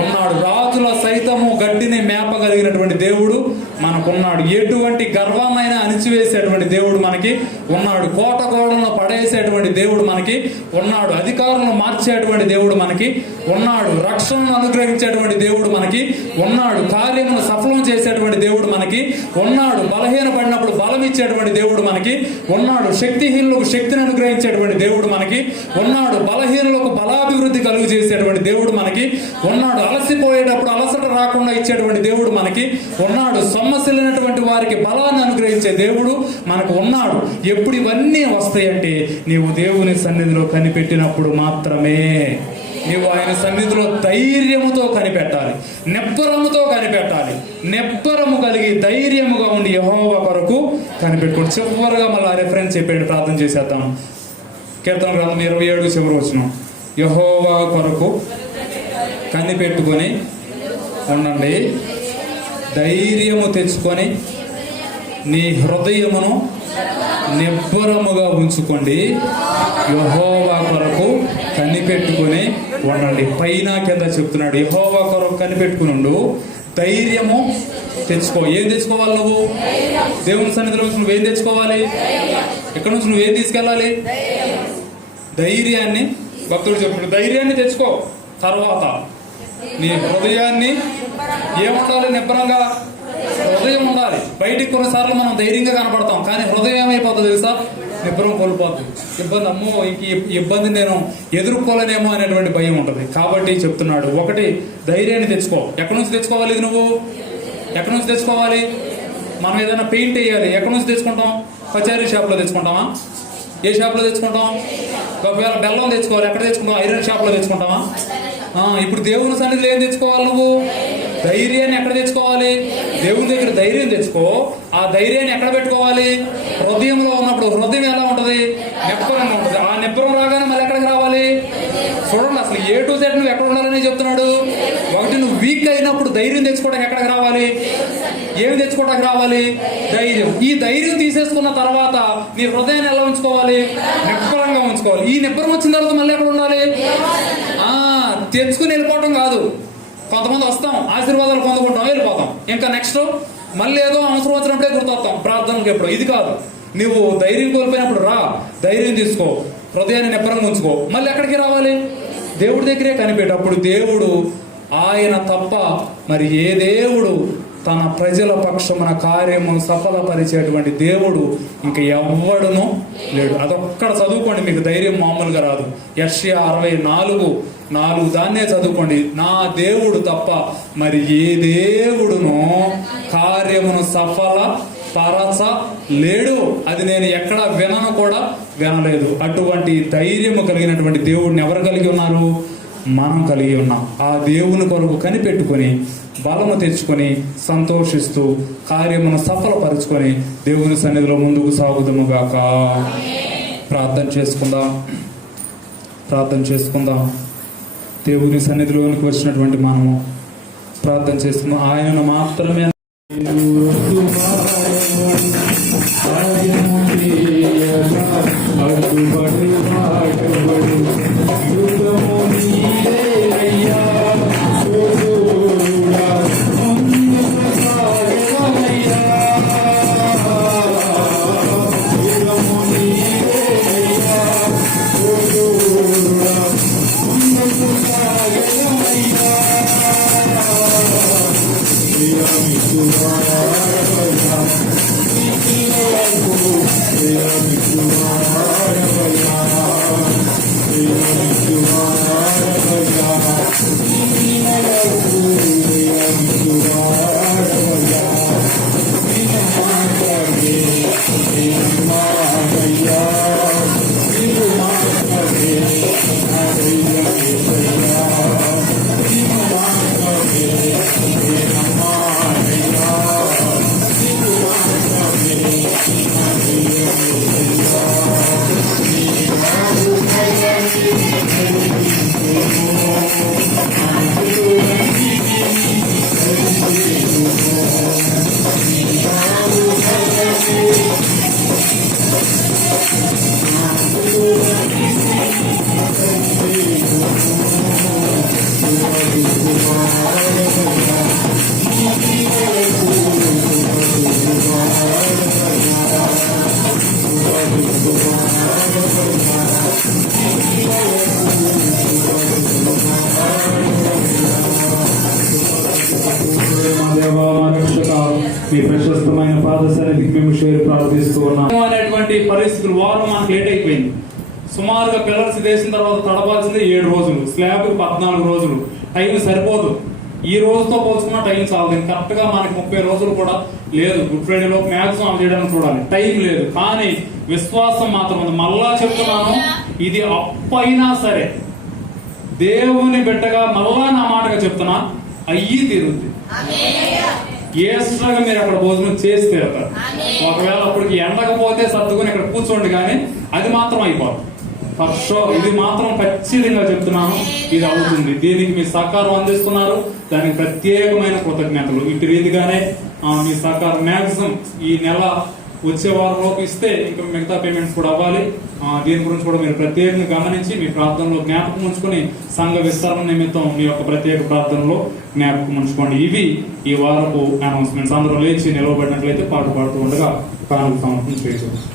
ఉన్నాడు. రాజుల సైతము గడ్డిని మేపగలిగినటువంటి దేవుడు మనకున్నాడు. ఎటువంటి గర్వాన్నైనా అణిచివేసేటువంటి దేవుడు మనకి ఉన్నాడు. కోట గోడలను పడేసేటువంటి దేవుడు మనకి ఉన్నాడు. అధికారులను మార్చేటువంటి దేవుడు మనకి ఉన్నాడు. రక్షణను అనుగ్రహించేటువంటి దేవుడు మనకి ఉన్నాడు. కార్యమును సఫలం చేసేటువంటి దేవుడు మనకి ఉన్నాడు. బలహీన పడినప్పుడు బలం ఇచ్చేటువంటి దేవుడు మనకి ఉన్నాడు. శక్తిహీనులకు శక్తిని అనుగ్రహించేటువంటి దేవుడు మనకి ఉన్నాడు. బలహీనులకు బలాభివృద్ధి కలుగు చేసేటువంటి దేవుడు మనకి ఉన్నాడు. అలసిపోయేటప్పుడు అలసట రాకుండా ఇచ్చేటువంటి దేవుడు మనకి ఉన్నాడు. సొమ్మసిల్లినటువంటి వారికి బలాన్ని అనుగ్రహించే దేవుడు మనకు ఉన్నాడు. ఎప్పుడు ఇవన్నీ వస్తాయంటే నీవు దేవుని సన్నిధిలో కనిపెట్టినప్పుడు మాత్రమే. నీవు ఆయన సన్నిధిలో ధైర్యముతో కనిపెట్టాలి, నిబ్బరముతో కనిపెట్టాలి. నిబ్బరము కలిగి ధైర్యముగా ఉండి యెహోవా కొరకు కనిపెట్టుకోండి. చివరిగా మళ్ళీ రెఫరెన్స్ చెప్పేది ప్రార్థన చేసేద్దాం. కీర్తన గ్రంథం 27 చివరి వచనం, యెహోవా కొరకు కనిపెట్టుకొని ఉండండి, ధైర్యము తెచ్చుకొని నీ హృదయమును నిబ్బరముగా ఉంచుకోండి, యెహోవా కొరకు కనిపెట్టుకుని ఉండండి. పైన కింద చెప్తున్నాడు, యెహోవా కొరకు కనిపెట్టుకుని ఉండు, ధైర్యము తెచ్చుకో. ఏం తెచ్చుకోవాలి నువ్వు? దేవుని సన్నిధిలో నుంచి నువ్వేం తెచ్చుకోవాలి? ఇక్కడ నుంచి నువ్వేం తీసుకెళ్ళాలి? ధైర్యాన్ని. భక్తుడు చెప్తున్నాడు, ధైర్యాన్ని తెచ్చుకో. తర్వాత నీ హృదయాన్ని ఏముండాలి? నిబ్బరంగా హృదయం ఉండాలి. బయటికి కొన్నిసార్లు మనం ధైర్యంగా కనపడతాం, కానీ హృదయం ఏమైపోతుంది తెలుసా? నిబ్బరం కోల్పోతుంది. ఇబ్బంది, అమ్మో ఇంక ఇబ్బంది నేను ఎదుర్కోలేనేమో అనేటువంటి భయం ఉంటుంది. కాబట్టి చెప్తున్నాడు, ఒకటి ధైర్యాన్ని తెచ్చుకో. ఎక్కడి నుంచి తెచ్చుకోవాలి ఇది? నువ్వు ఎక్కడి నుంచి తెచ్చుకోవాలి? మనం ఏదైనా పెయింట్ వేయాలి, ఎక్కడి నుంచి తెచ్చుకుంటాం? కచేరీ షాప్లో తెచ్చుకుంటామా? ఏ షాప్లో తెచ్చుకుంటాం? ఒకవేళ బెల్లం తెచ్చుకోవాలి, ఎక్కడ తెచ్చుకుంటాం? ఐరన్ షాప్లో తెచ్చుకుంటామా? ఇప్పుడు దేవుని సన్నిధిలో ఏం తెచ్చుకోవాలి నువ్వు? ధైర్యాన్ని ఎక్కడ తెచ్చుకోవాలి? దేవుని దగ్గర ధైర్యం తెచ్చుకో. ఆ ధైర్యాన్ని ఎక్కడ పెట్టుకోవాలి? హృదయంలో ఉన్నప్పుడు. హృదయం ఎలా ఉంటుంది? నిబ్బరంగా ఉంటుంది. ఆ నిబ్బరం రాగానే మళ్ళీ ఎక్కడికి రావాలి? చూడండి, అసలు A to Z నువ్వు ఎక్కడ ఉండాలని చెప్తున్నాడు. ఒకటి, నువ్వు వీక్ అయినప్పుడు ధైర్యం తెచ్చుకోవడానికి ఎక్కడికి రావాలి? ఏమి తెచ్చుకోవడానికి రావాలి? ధైర్యం. ఈ ధైర్యం తీసేసుకున్న తర్వాత నీ హృదయాన్ని ఎలా ఉంచుకోవాలి? నిబ్బరంగా ఉంచుకోవాలి. ఈ నిబ్బరం వచ్చిన తర్వాత మళ్ళీ ఎక్కడ ఉండాలి? తెచ్చుకుని వెళ్ళిపోవటం కాదు. కొంతమంది వస్తాం, ఆశీర్వాదాలు పొందుకుంటాం, వెళ్ళిపోతాం. ఇంకా నెక్స్ట్ మళ్ళీ ఏదో అవసరం వచ్చినప్పుడే గుర్తొస్తాం ప్రార్థనలకు. ఎప్పుడు ఇది కాదు. నువ్వు ధైర్యం కోల్పోయినప్పుడు రా, ధైర్యం తీసుకో, హృదయాన్ని నిబ్బరంగా ఉంచుకో. మళ్ళీ ఎక్కడికి రావాలి? దేవుడి దగ్గరే కనిపెట్టు. అప్పుడు దేవుడు, ఆయన తప్ప మరి ఏ దేవుడు తన ప్రజల పక్షమున కార్యము సఫలపరిచేటువంటి దేవుడు ఇంకా ఎవ్వడునూ లేడు. అదొక్కడ చదువుకోండి, మీకు ధైర్యం మామూలుగా రాదు. యెషయా 64:4 దాన్నే చదువుకోండి. నా దేవుడు తప్ప మరి ఏ దేవుడునో కార్యమును సఫలపరచ లేడు. అది నేను ఎక్కడ వినను కూడా వినలేదు. అటువంటి ధైర్యము కలిగినటువంటి దేవుడిని ఎవరు కలిగి ఉన్నారు? మనం కలిగి ఉన్నాం. ఆ దేవుని కొరకు కనిపెట్టుకొని బలము తెచ్చుకొని సంతోషిస్తూ కార్యమును సఫలపరుచుకొని దేవుని సన్నిధిలో ముందుకు సాగుదముగాక. ప్రార్థన చేసుకుందాం. దేవుని సన్నిధిలోనికి వచ్చినటువంటి మనము ప్రార్థన చేసుకుందాం. ఆయనను మాత్రమే మీ ప్రశస్తమైన పాదశానికి మేము షేర్ ప్రార్థిస్తూ ఉన్నాం అనేటువంటి పరిస్థితులు. వారం మనకు లేట్ అయిపోయింది. సుమారుగా పిల్లర్స్ వేసిన తర్వాత తడపాల్సింది 7 రోజులు, స్లాబ్ 14 రోజులు. టైం సరిపోదు. ఈ రోజుతో పోల్చుకున్న టైం చాలదు. కరెక్ట్ గా మనకి 30 రోజులు కూడా లేదు. గుడ్ ఫ్రైడే లో మ్యాక్సిమం చేయడానికి చూడాలి, టైం లేదు. కానీ విశ్వాసం మాత్రం ఉంది. మళ్ళా చెప్తున్నాను, ఇది అప్పైనా సరే దేవుని బిడ్డగా మళ్ళా నా మాటగా చెప్తున్నా, అయ్యి తీరుద్ది. ఏసులాగా మీరు అక్కడ భోజనం చేసి తీరుతారు. ఒకవేళ అప్పటికి ఎండకపోతే సర్దుకొని ఇక్కడ కూర్చోండి, కానీ అది మాత్రం అయిపోతుంది. ఇది మాత్రం ఖచ్చితంగా చెప్తున్నాను, ఇది అవుతుంది. దీనికి మీ సహకారం అందిస్తున్నారు, దానికి ప్రత్యేకమైన కృతజ్ఞతలు. ఇటు రీతిగానే మీ సహకారం మ్యాక్సిమం ఈ నెల వచ్చే వారంలోకి ఇస్తే ఇంకా మిగతా పేమెంట్స్ కూడా అవ్వాలి. దీని గురించి కూడా మీరు ప్రత్యేకంగా గమనించి మీ ప్రార్థనలో జ్ఞాపకం ఉంచుకొని సంఘ విస్తరణ నిమిత్తం మీ యొక్క ప్రత్యేక ప్రార్థనలో జ్ఞాపకం ఉంచుకోండి. ఇవి ఈ వారపు అనౌన్స్మెంట్స్. అందరూ లేచి నిలవబడినట్లయితే పాట పాడుతూ ఉండగా కానుక సమర్పణ చేయవచ్చు.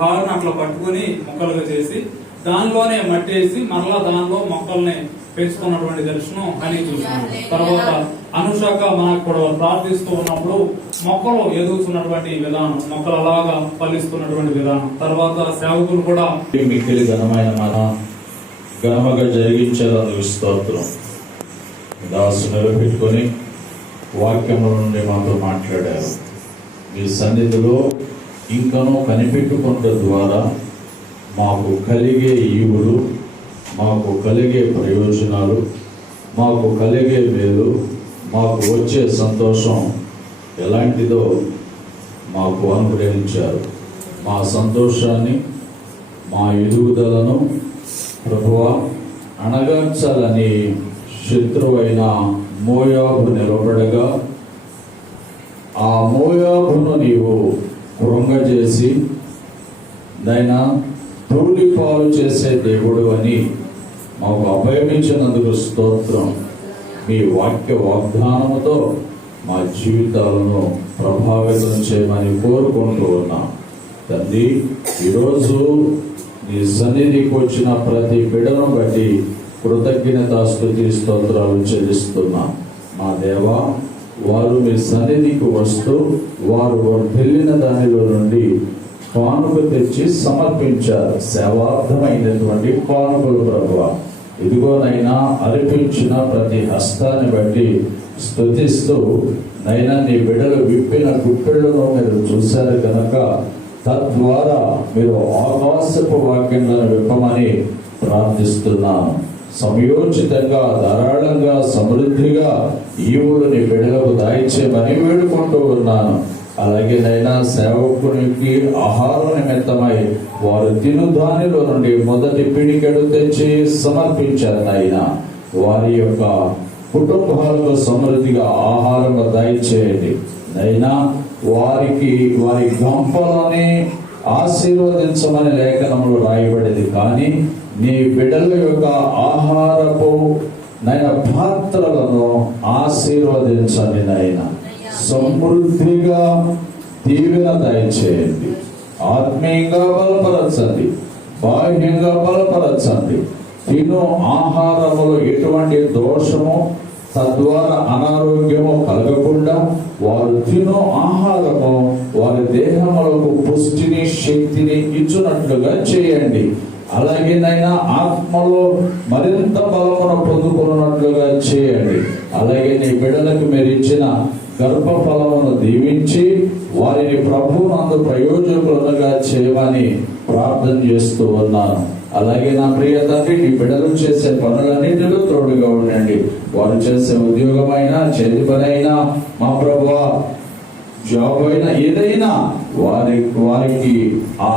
కారుని అట్లా పట్టుకుని మొక్కలుగా చేసి దానిలోనే మట్టేసి మరలా దానిలో మొక్కల్ని పెంచుకున్నటువంటి దర్శనం అని చూసాం. తర్వాత అనుషాక మనకు కూడా ప్రార్థిస్తూ ఉన్నప్పుడు మొక్కలు ఎదుగుతున్నటువంటి విధానం, మొక్కలు అలాగా ఫలిస్తున్నటువంటి విధానం. తర్వాత సేవకులు కూడా మిక్కిలి ఘనమైన మన ఘనముగా జరిగించేందుకు స్తోత్రం. దాసు నిలబెట్టుకొని వాక్యముల నుండి మాతో మాట్లాడారు. మీ సన్నిధిలో ఇంకనూ కనిపెట్టుకున్న ద్వారా మాకు కలిగే ఈవులు, మాకు కలిగే ప్రయోజనాలు, మాకు కలిగే మేలు, మాకు వచ్చే సంతోషం ఎలాంటిదో మాకు అనుగ్రహించారు. మా సంతోషాన్ని, మా ఎదుగుదలను ప్రభువా అణగార్చాలని శత్రువైన మోయాబు నిలబడగా ఆ మోయాబును నీవు కృంగజేసి నైనా తూలిపాలు చేసే దేవుడు అని మాకు అభయమించినందుకు స్తోత్రం. మీ వాక్య వాగ్దానముతో మా జీవితాలను ప్రభావితం చేయమని కోరుకుంటూ ఉన్నాం. తండ్రి, ఈరోజు నీ సన్నిధికి వచ్చిన ప్రతి బిడ్డను బట్టి కృతజ్ఞతాస్తుతి స్తోత్రాలు చెల్లిస్తున్నాం. మా దేవా, వారు మీ సన్నిధికి వస్తూ వారు వర్ధిల్లిన దానిలో నుండి కానుక తెచ్చి సమర్పించారు. సేవార్థమైనటువంటి కానుకలు ప్రభువా, ఇదిగోనైనా అర్పించిన ప్రతి హస్తాన్ని బట్టి స్తుతిస్తూ నైనా నీ బిడ్డలు విప్పిన గుప్పిళ్లను మీరు చూశారు కనుక తద్వారా మీరు ఆకాశపు వాక్యములను విప్పమని ప్రార్థిస్తున్నాను. సమయోచితంగా ధారాళంగా సమృద్ధిగా ఈవులు నీ బిడ్డలకు దాయిచ్చేయమని వేడుకుంటూ ఉన్నాను. అలాగే నైనా సేవకునికి ఆహారం నిమిత్తమై వారు తిను దానిలో నుండి మొదటి పిడికెడు తెచ్చి సమర్పించారు నాయన. వారి యొక్క కుటుంబాలకు సమృద్ధిగా ఆహారం దయచేయండి నైనా. వారి గంపలని ఆశీర్వదించమని లేఖనంలో రాయబడింది. కానీ నీ బిడ్డల యొక్క ఆహారపు నైనా పాత్రలను ఆశీర్వదించండి నైనా. సమృద్ధిగా దీవెన దయచేయండి. ఆత్మీయంగా బలపరచండి, బాహ్యంగా బలపరచండి. తిను ఆహారములో ఎటువంటి దోషము తద్వారా అనారోగ్యము కలగకుండా వారు తిను ఆహారము వారి దేహములకు పుష్టిని శక్తిని ఇచ్చినట్లుగా చేయండి. అలాగే నైనా ఆత్మలో మరింత బలమును పొందుకున్నట్లుగా చేయండి. అలాగే నీ బిడ్డలకు మీరు ఇచ్చిన గర్భఫలమును దీవించి వారిని ప్రభువునందు ప్రయోజకులుగా చేయమని ప్రార్థన చేస్తూ ఉన్నాను. అలాగే నా ప్రియ తండ్రి, నీ బిడ్డలు చేసే పనులన్నింటిలో తోడుగా ఉండండి. వారు చేసే ఉద్యోగమైనా చేతి పని అయినా మా ప్రభువా జాబ్ అయినా ఏదైనా వారికి ఆ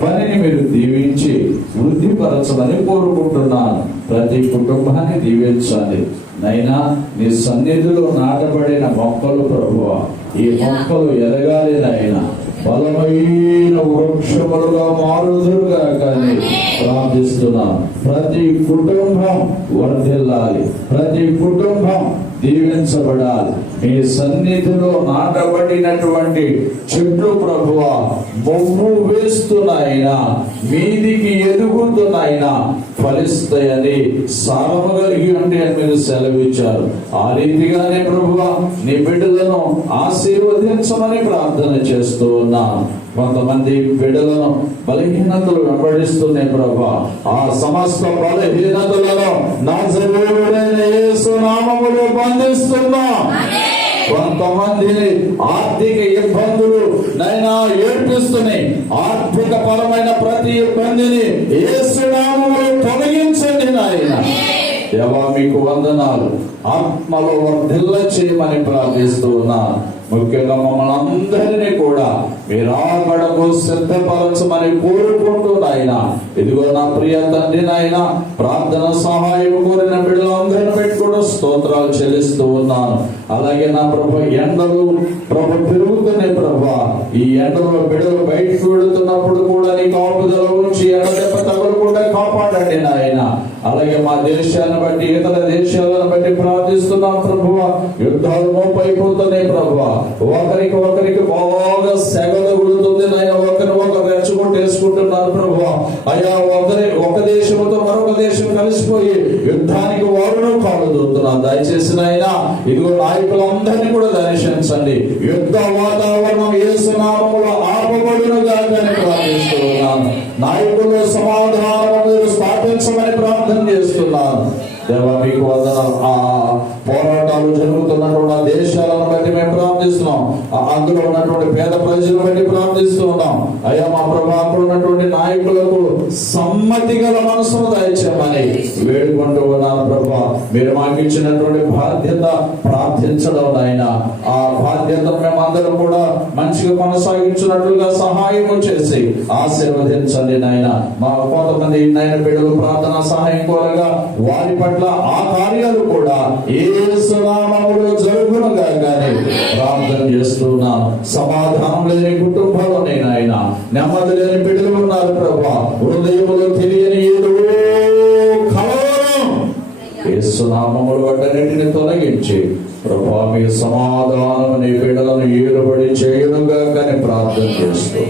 పనిని మీరు దీవించి వృద్ధిపరచమని కోరుకుంటున్నాను. ప్రతి కుటుంబాన్ని దీవించాలి నైనా. నీ సన్నిధిలో నాటబడిన మొక్కలు ప్రభువా, ఈ మొక్కలు ఎదగాలి నైనా, బలమైన వృక్షములుగా మారుదురుగా కానీ ప్రార్థిస్తున్నాను. ప్రతి కుటుంబం వర్ధిల్లాలి, ప్రతి కుటుంబం దీవించబడాలి. మీ సన్నిధిలో నాటబడినటువంటి చెట్లు ప్రభువా మొవ్వు వేస్తున్నాయినా, మీదికి ఎదుగుతున్నాయినా ఫలిస్తాయని సారము కలిగి ఉంటే అని మీరు సెలవిచ్చారు. ఆ రీతిగానే ప్రభువా నీ బిడ్డలను ఆశీర్వదించమని ప్రార్థన చేస్తూ ఉన్నాను. కొంతమంది బిడ్డలను బలహీనతలు వెంబడిస్తున్నాయి ప్రభా. ఆ సమస్త బలహీనతలను నజరేయుడైన యేసు నామములో బంధిస్తున్నా. కొంతమందిని ఆర్థిక ఇబ్బందులు నైనా ఏర్పిస్తున్నాయి. ఆర్థిక పరమైన ప్రతి ఇబ్బందిని యేసు నామములో తొలగించండి నాయన. దేవా మీకు వందనాలు. ఆత్మలో వర్ధిల్ల చేయమని ప్రార్థిస్తూ ఉన్నాను. ముఖ్యంగా మమ్మల్ని అందరినీ కూడా మీరు ఆగడకు సిద్ధపరచమని కోరుకుంటూ నాయన. ఇదిగో నా ప్రియ తండ్రి నాయన, ప్రార్థన సహాయం కోరిన బిడ్డలందరినీ పెట్టుకుంటూ స్తోత్రాలు చెల్లిస్తూ ఉన్నాను. అలాగే నా ప్రభు ఎండలు పెరుగుతున్నాయి ప్రభా. ఈ ఎండలో బిడ్డలు బయటకు వెళుతున్నప్పుడు కూడా నీ కాపుదల ఉంచి ఎండ దెబ్బ తగలకుండా కాపాడండి నాయన. అలాగే మా దేశాలను బట్టి ఇతర దేశాలను బట్టి ప్రార్థిస్తున్నాం ప్రభువా. యుద్ధాలు మోపైపోతున్నాయి ప్రభువా. ఒకరికి బాగా సెగలుగుడుతుంది నాయన. ఒకరు రెచ్చగొట్టేసుకుంటున్నారు ప్రభువా. అయ్యా ఒక దేశంతో మరొక దేశం కలిసిపోయి యుద్ధానికి వారును పాల్గొతున్నారు. దయచేసి నాయన ఇదిగో నాయకులందరినీ కూడా దర్శించండి. యుద్ధ వాతావరణం యేసు నామములో ఆపబడునుగా ప్రార్థిస్తూ ఉన్నాను. నాయకులు సమాధానం మీరు స్థాపించమని ప్రార్థన చేస్తున్నాను. దేవా మీకు వందనాలు. ఆ పోరాటాలు జరుగుతున్నటువంటి దేశాలను బట్టి మేము ప్రార్థిస్తున్నాం. అందులో ఉన్నటువంటి పేద ప్రజలను బట్టి ప్రార్థిస్తున్నాం. అయ్యా మా ప్రభా, అక్కడ ఉన్నటువంటి నాయకులకు సమ్మతి గల మనసును దయచేయమని వేడుకుంటూ ఉన్నాను ప్రభా. మీరు మాకు ఇచ్చినటువంటి బాధ్యత ప్రార్థించడం నాయన. ఆ బాధ్యతను మేమందరం కూడా మంచిగా కొనసాగించినట్లుగా సహాయం చేసి ఆశీర్వదించండి నాయన. మా కొంతమంది నాయన బిడ్డలు ప్రార్థన సహాయం కోరగా వారి పట్ల ఆ కార్యాలు కూడా యేసు నామములో జరుగునుగా కానీ ప్రార్థన చేస్తున్నాను. సమాధానం లేని కుటుంబాలు నాయన, నెమ్మది లేని బిడ్డలు ఉన్నారు ప్రభా. హృదయములో తెలియని ఏదో కలవరం యేసు నామములో వాటన్నిటిని తొలగించి ప్రభా మీ సమాధానం నీ బిడ్డలను ఏలుబడి చేయునుగా కానీ ప్రార్థన చేస్తూ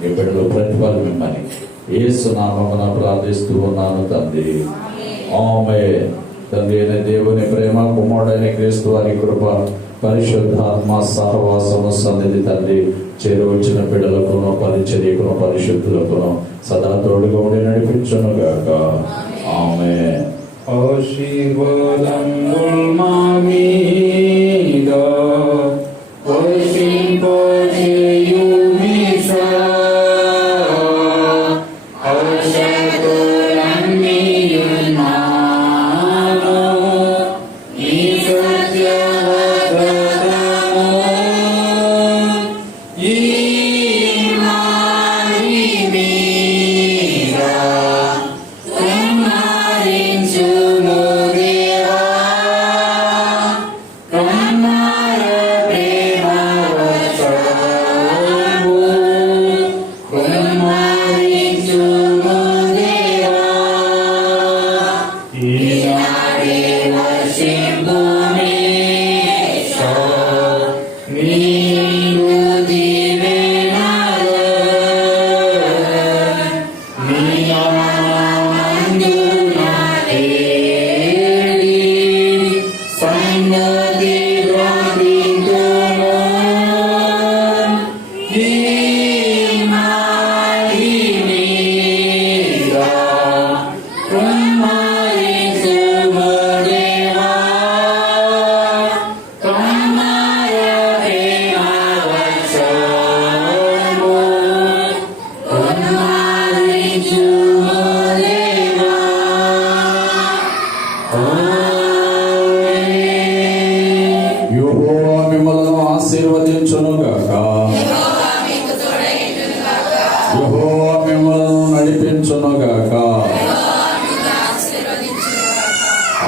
నీ బిడ్డలు ప్రతిఫలం ఇమ్మని యేసు నామమున ప్రార్థిస్తూ ఉన్నాను తండ్రి. ఆమేన్. తండ్రి అయిన దేవుని ప్రేమ, కుమారుడైన క్రీస్తు వారి కృప, పరిశుద్ధాత్మ సహవాసము సన్నిధి తండ్రి చేరువచ్చిన బిడ్డలకును పరిచర్యకును పరిశుద్ధులకును సదా తోడుగా ఉండి నడిపించును గాక. ఆమేన్. ఆశీర్వాదముల్ మా మీద వర్షింపజేయుమీశా. ఆశకులన్నీయున్ మా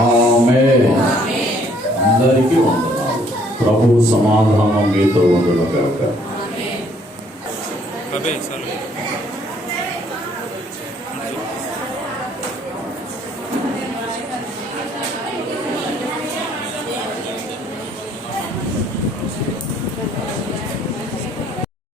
ఆమేన్. అందరికీ వందనాలు. ప్రభు సమాధానం మీతో ఉండును గాక. అదే చాలు.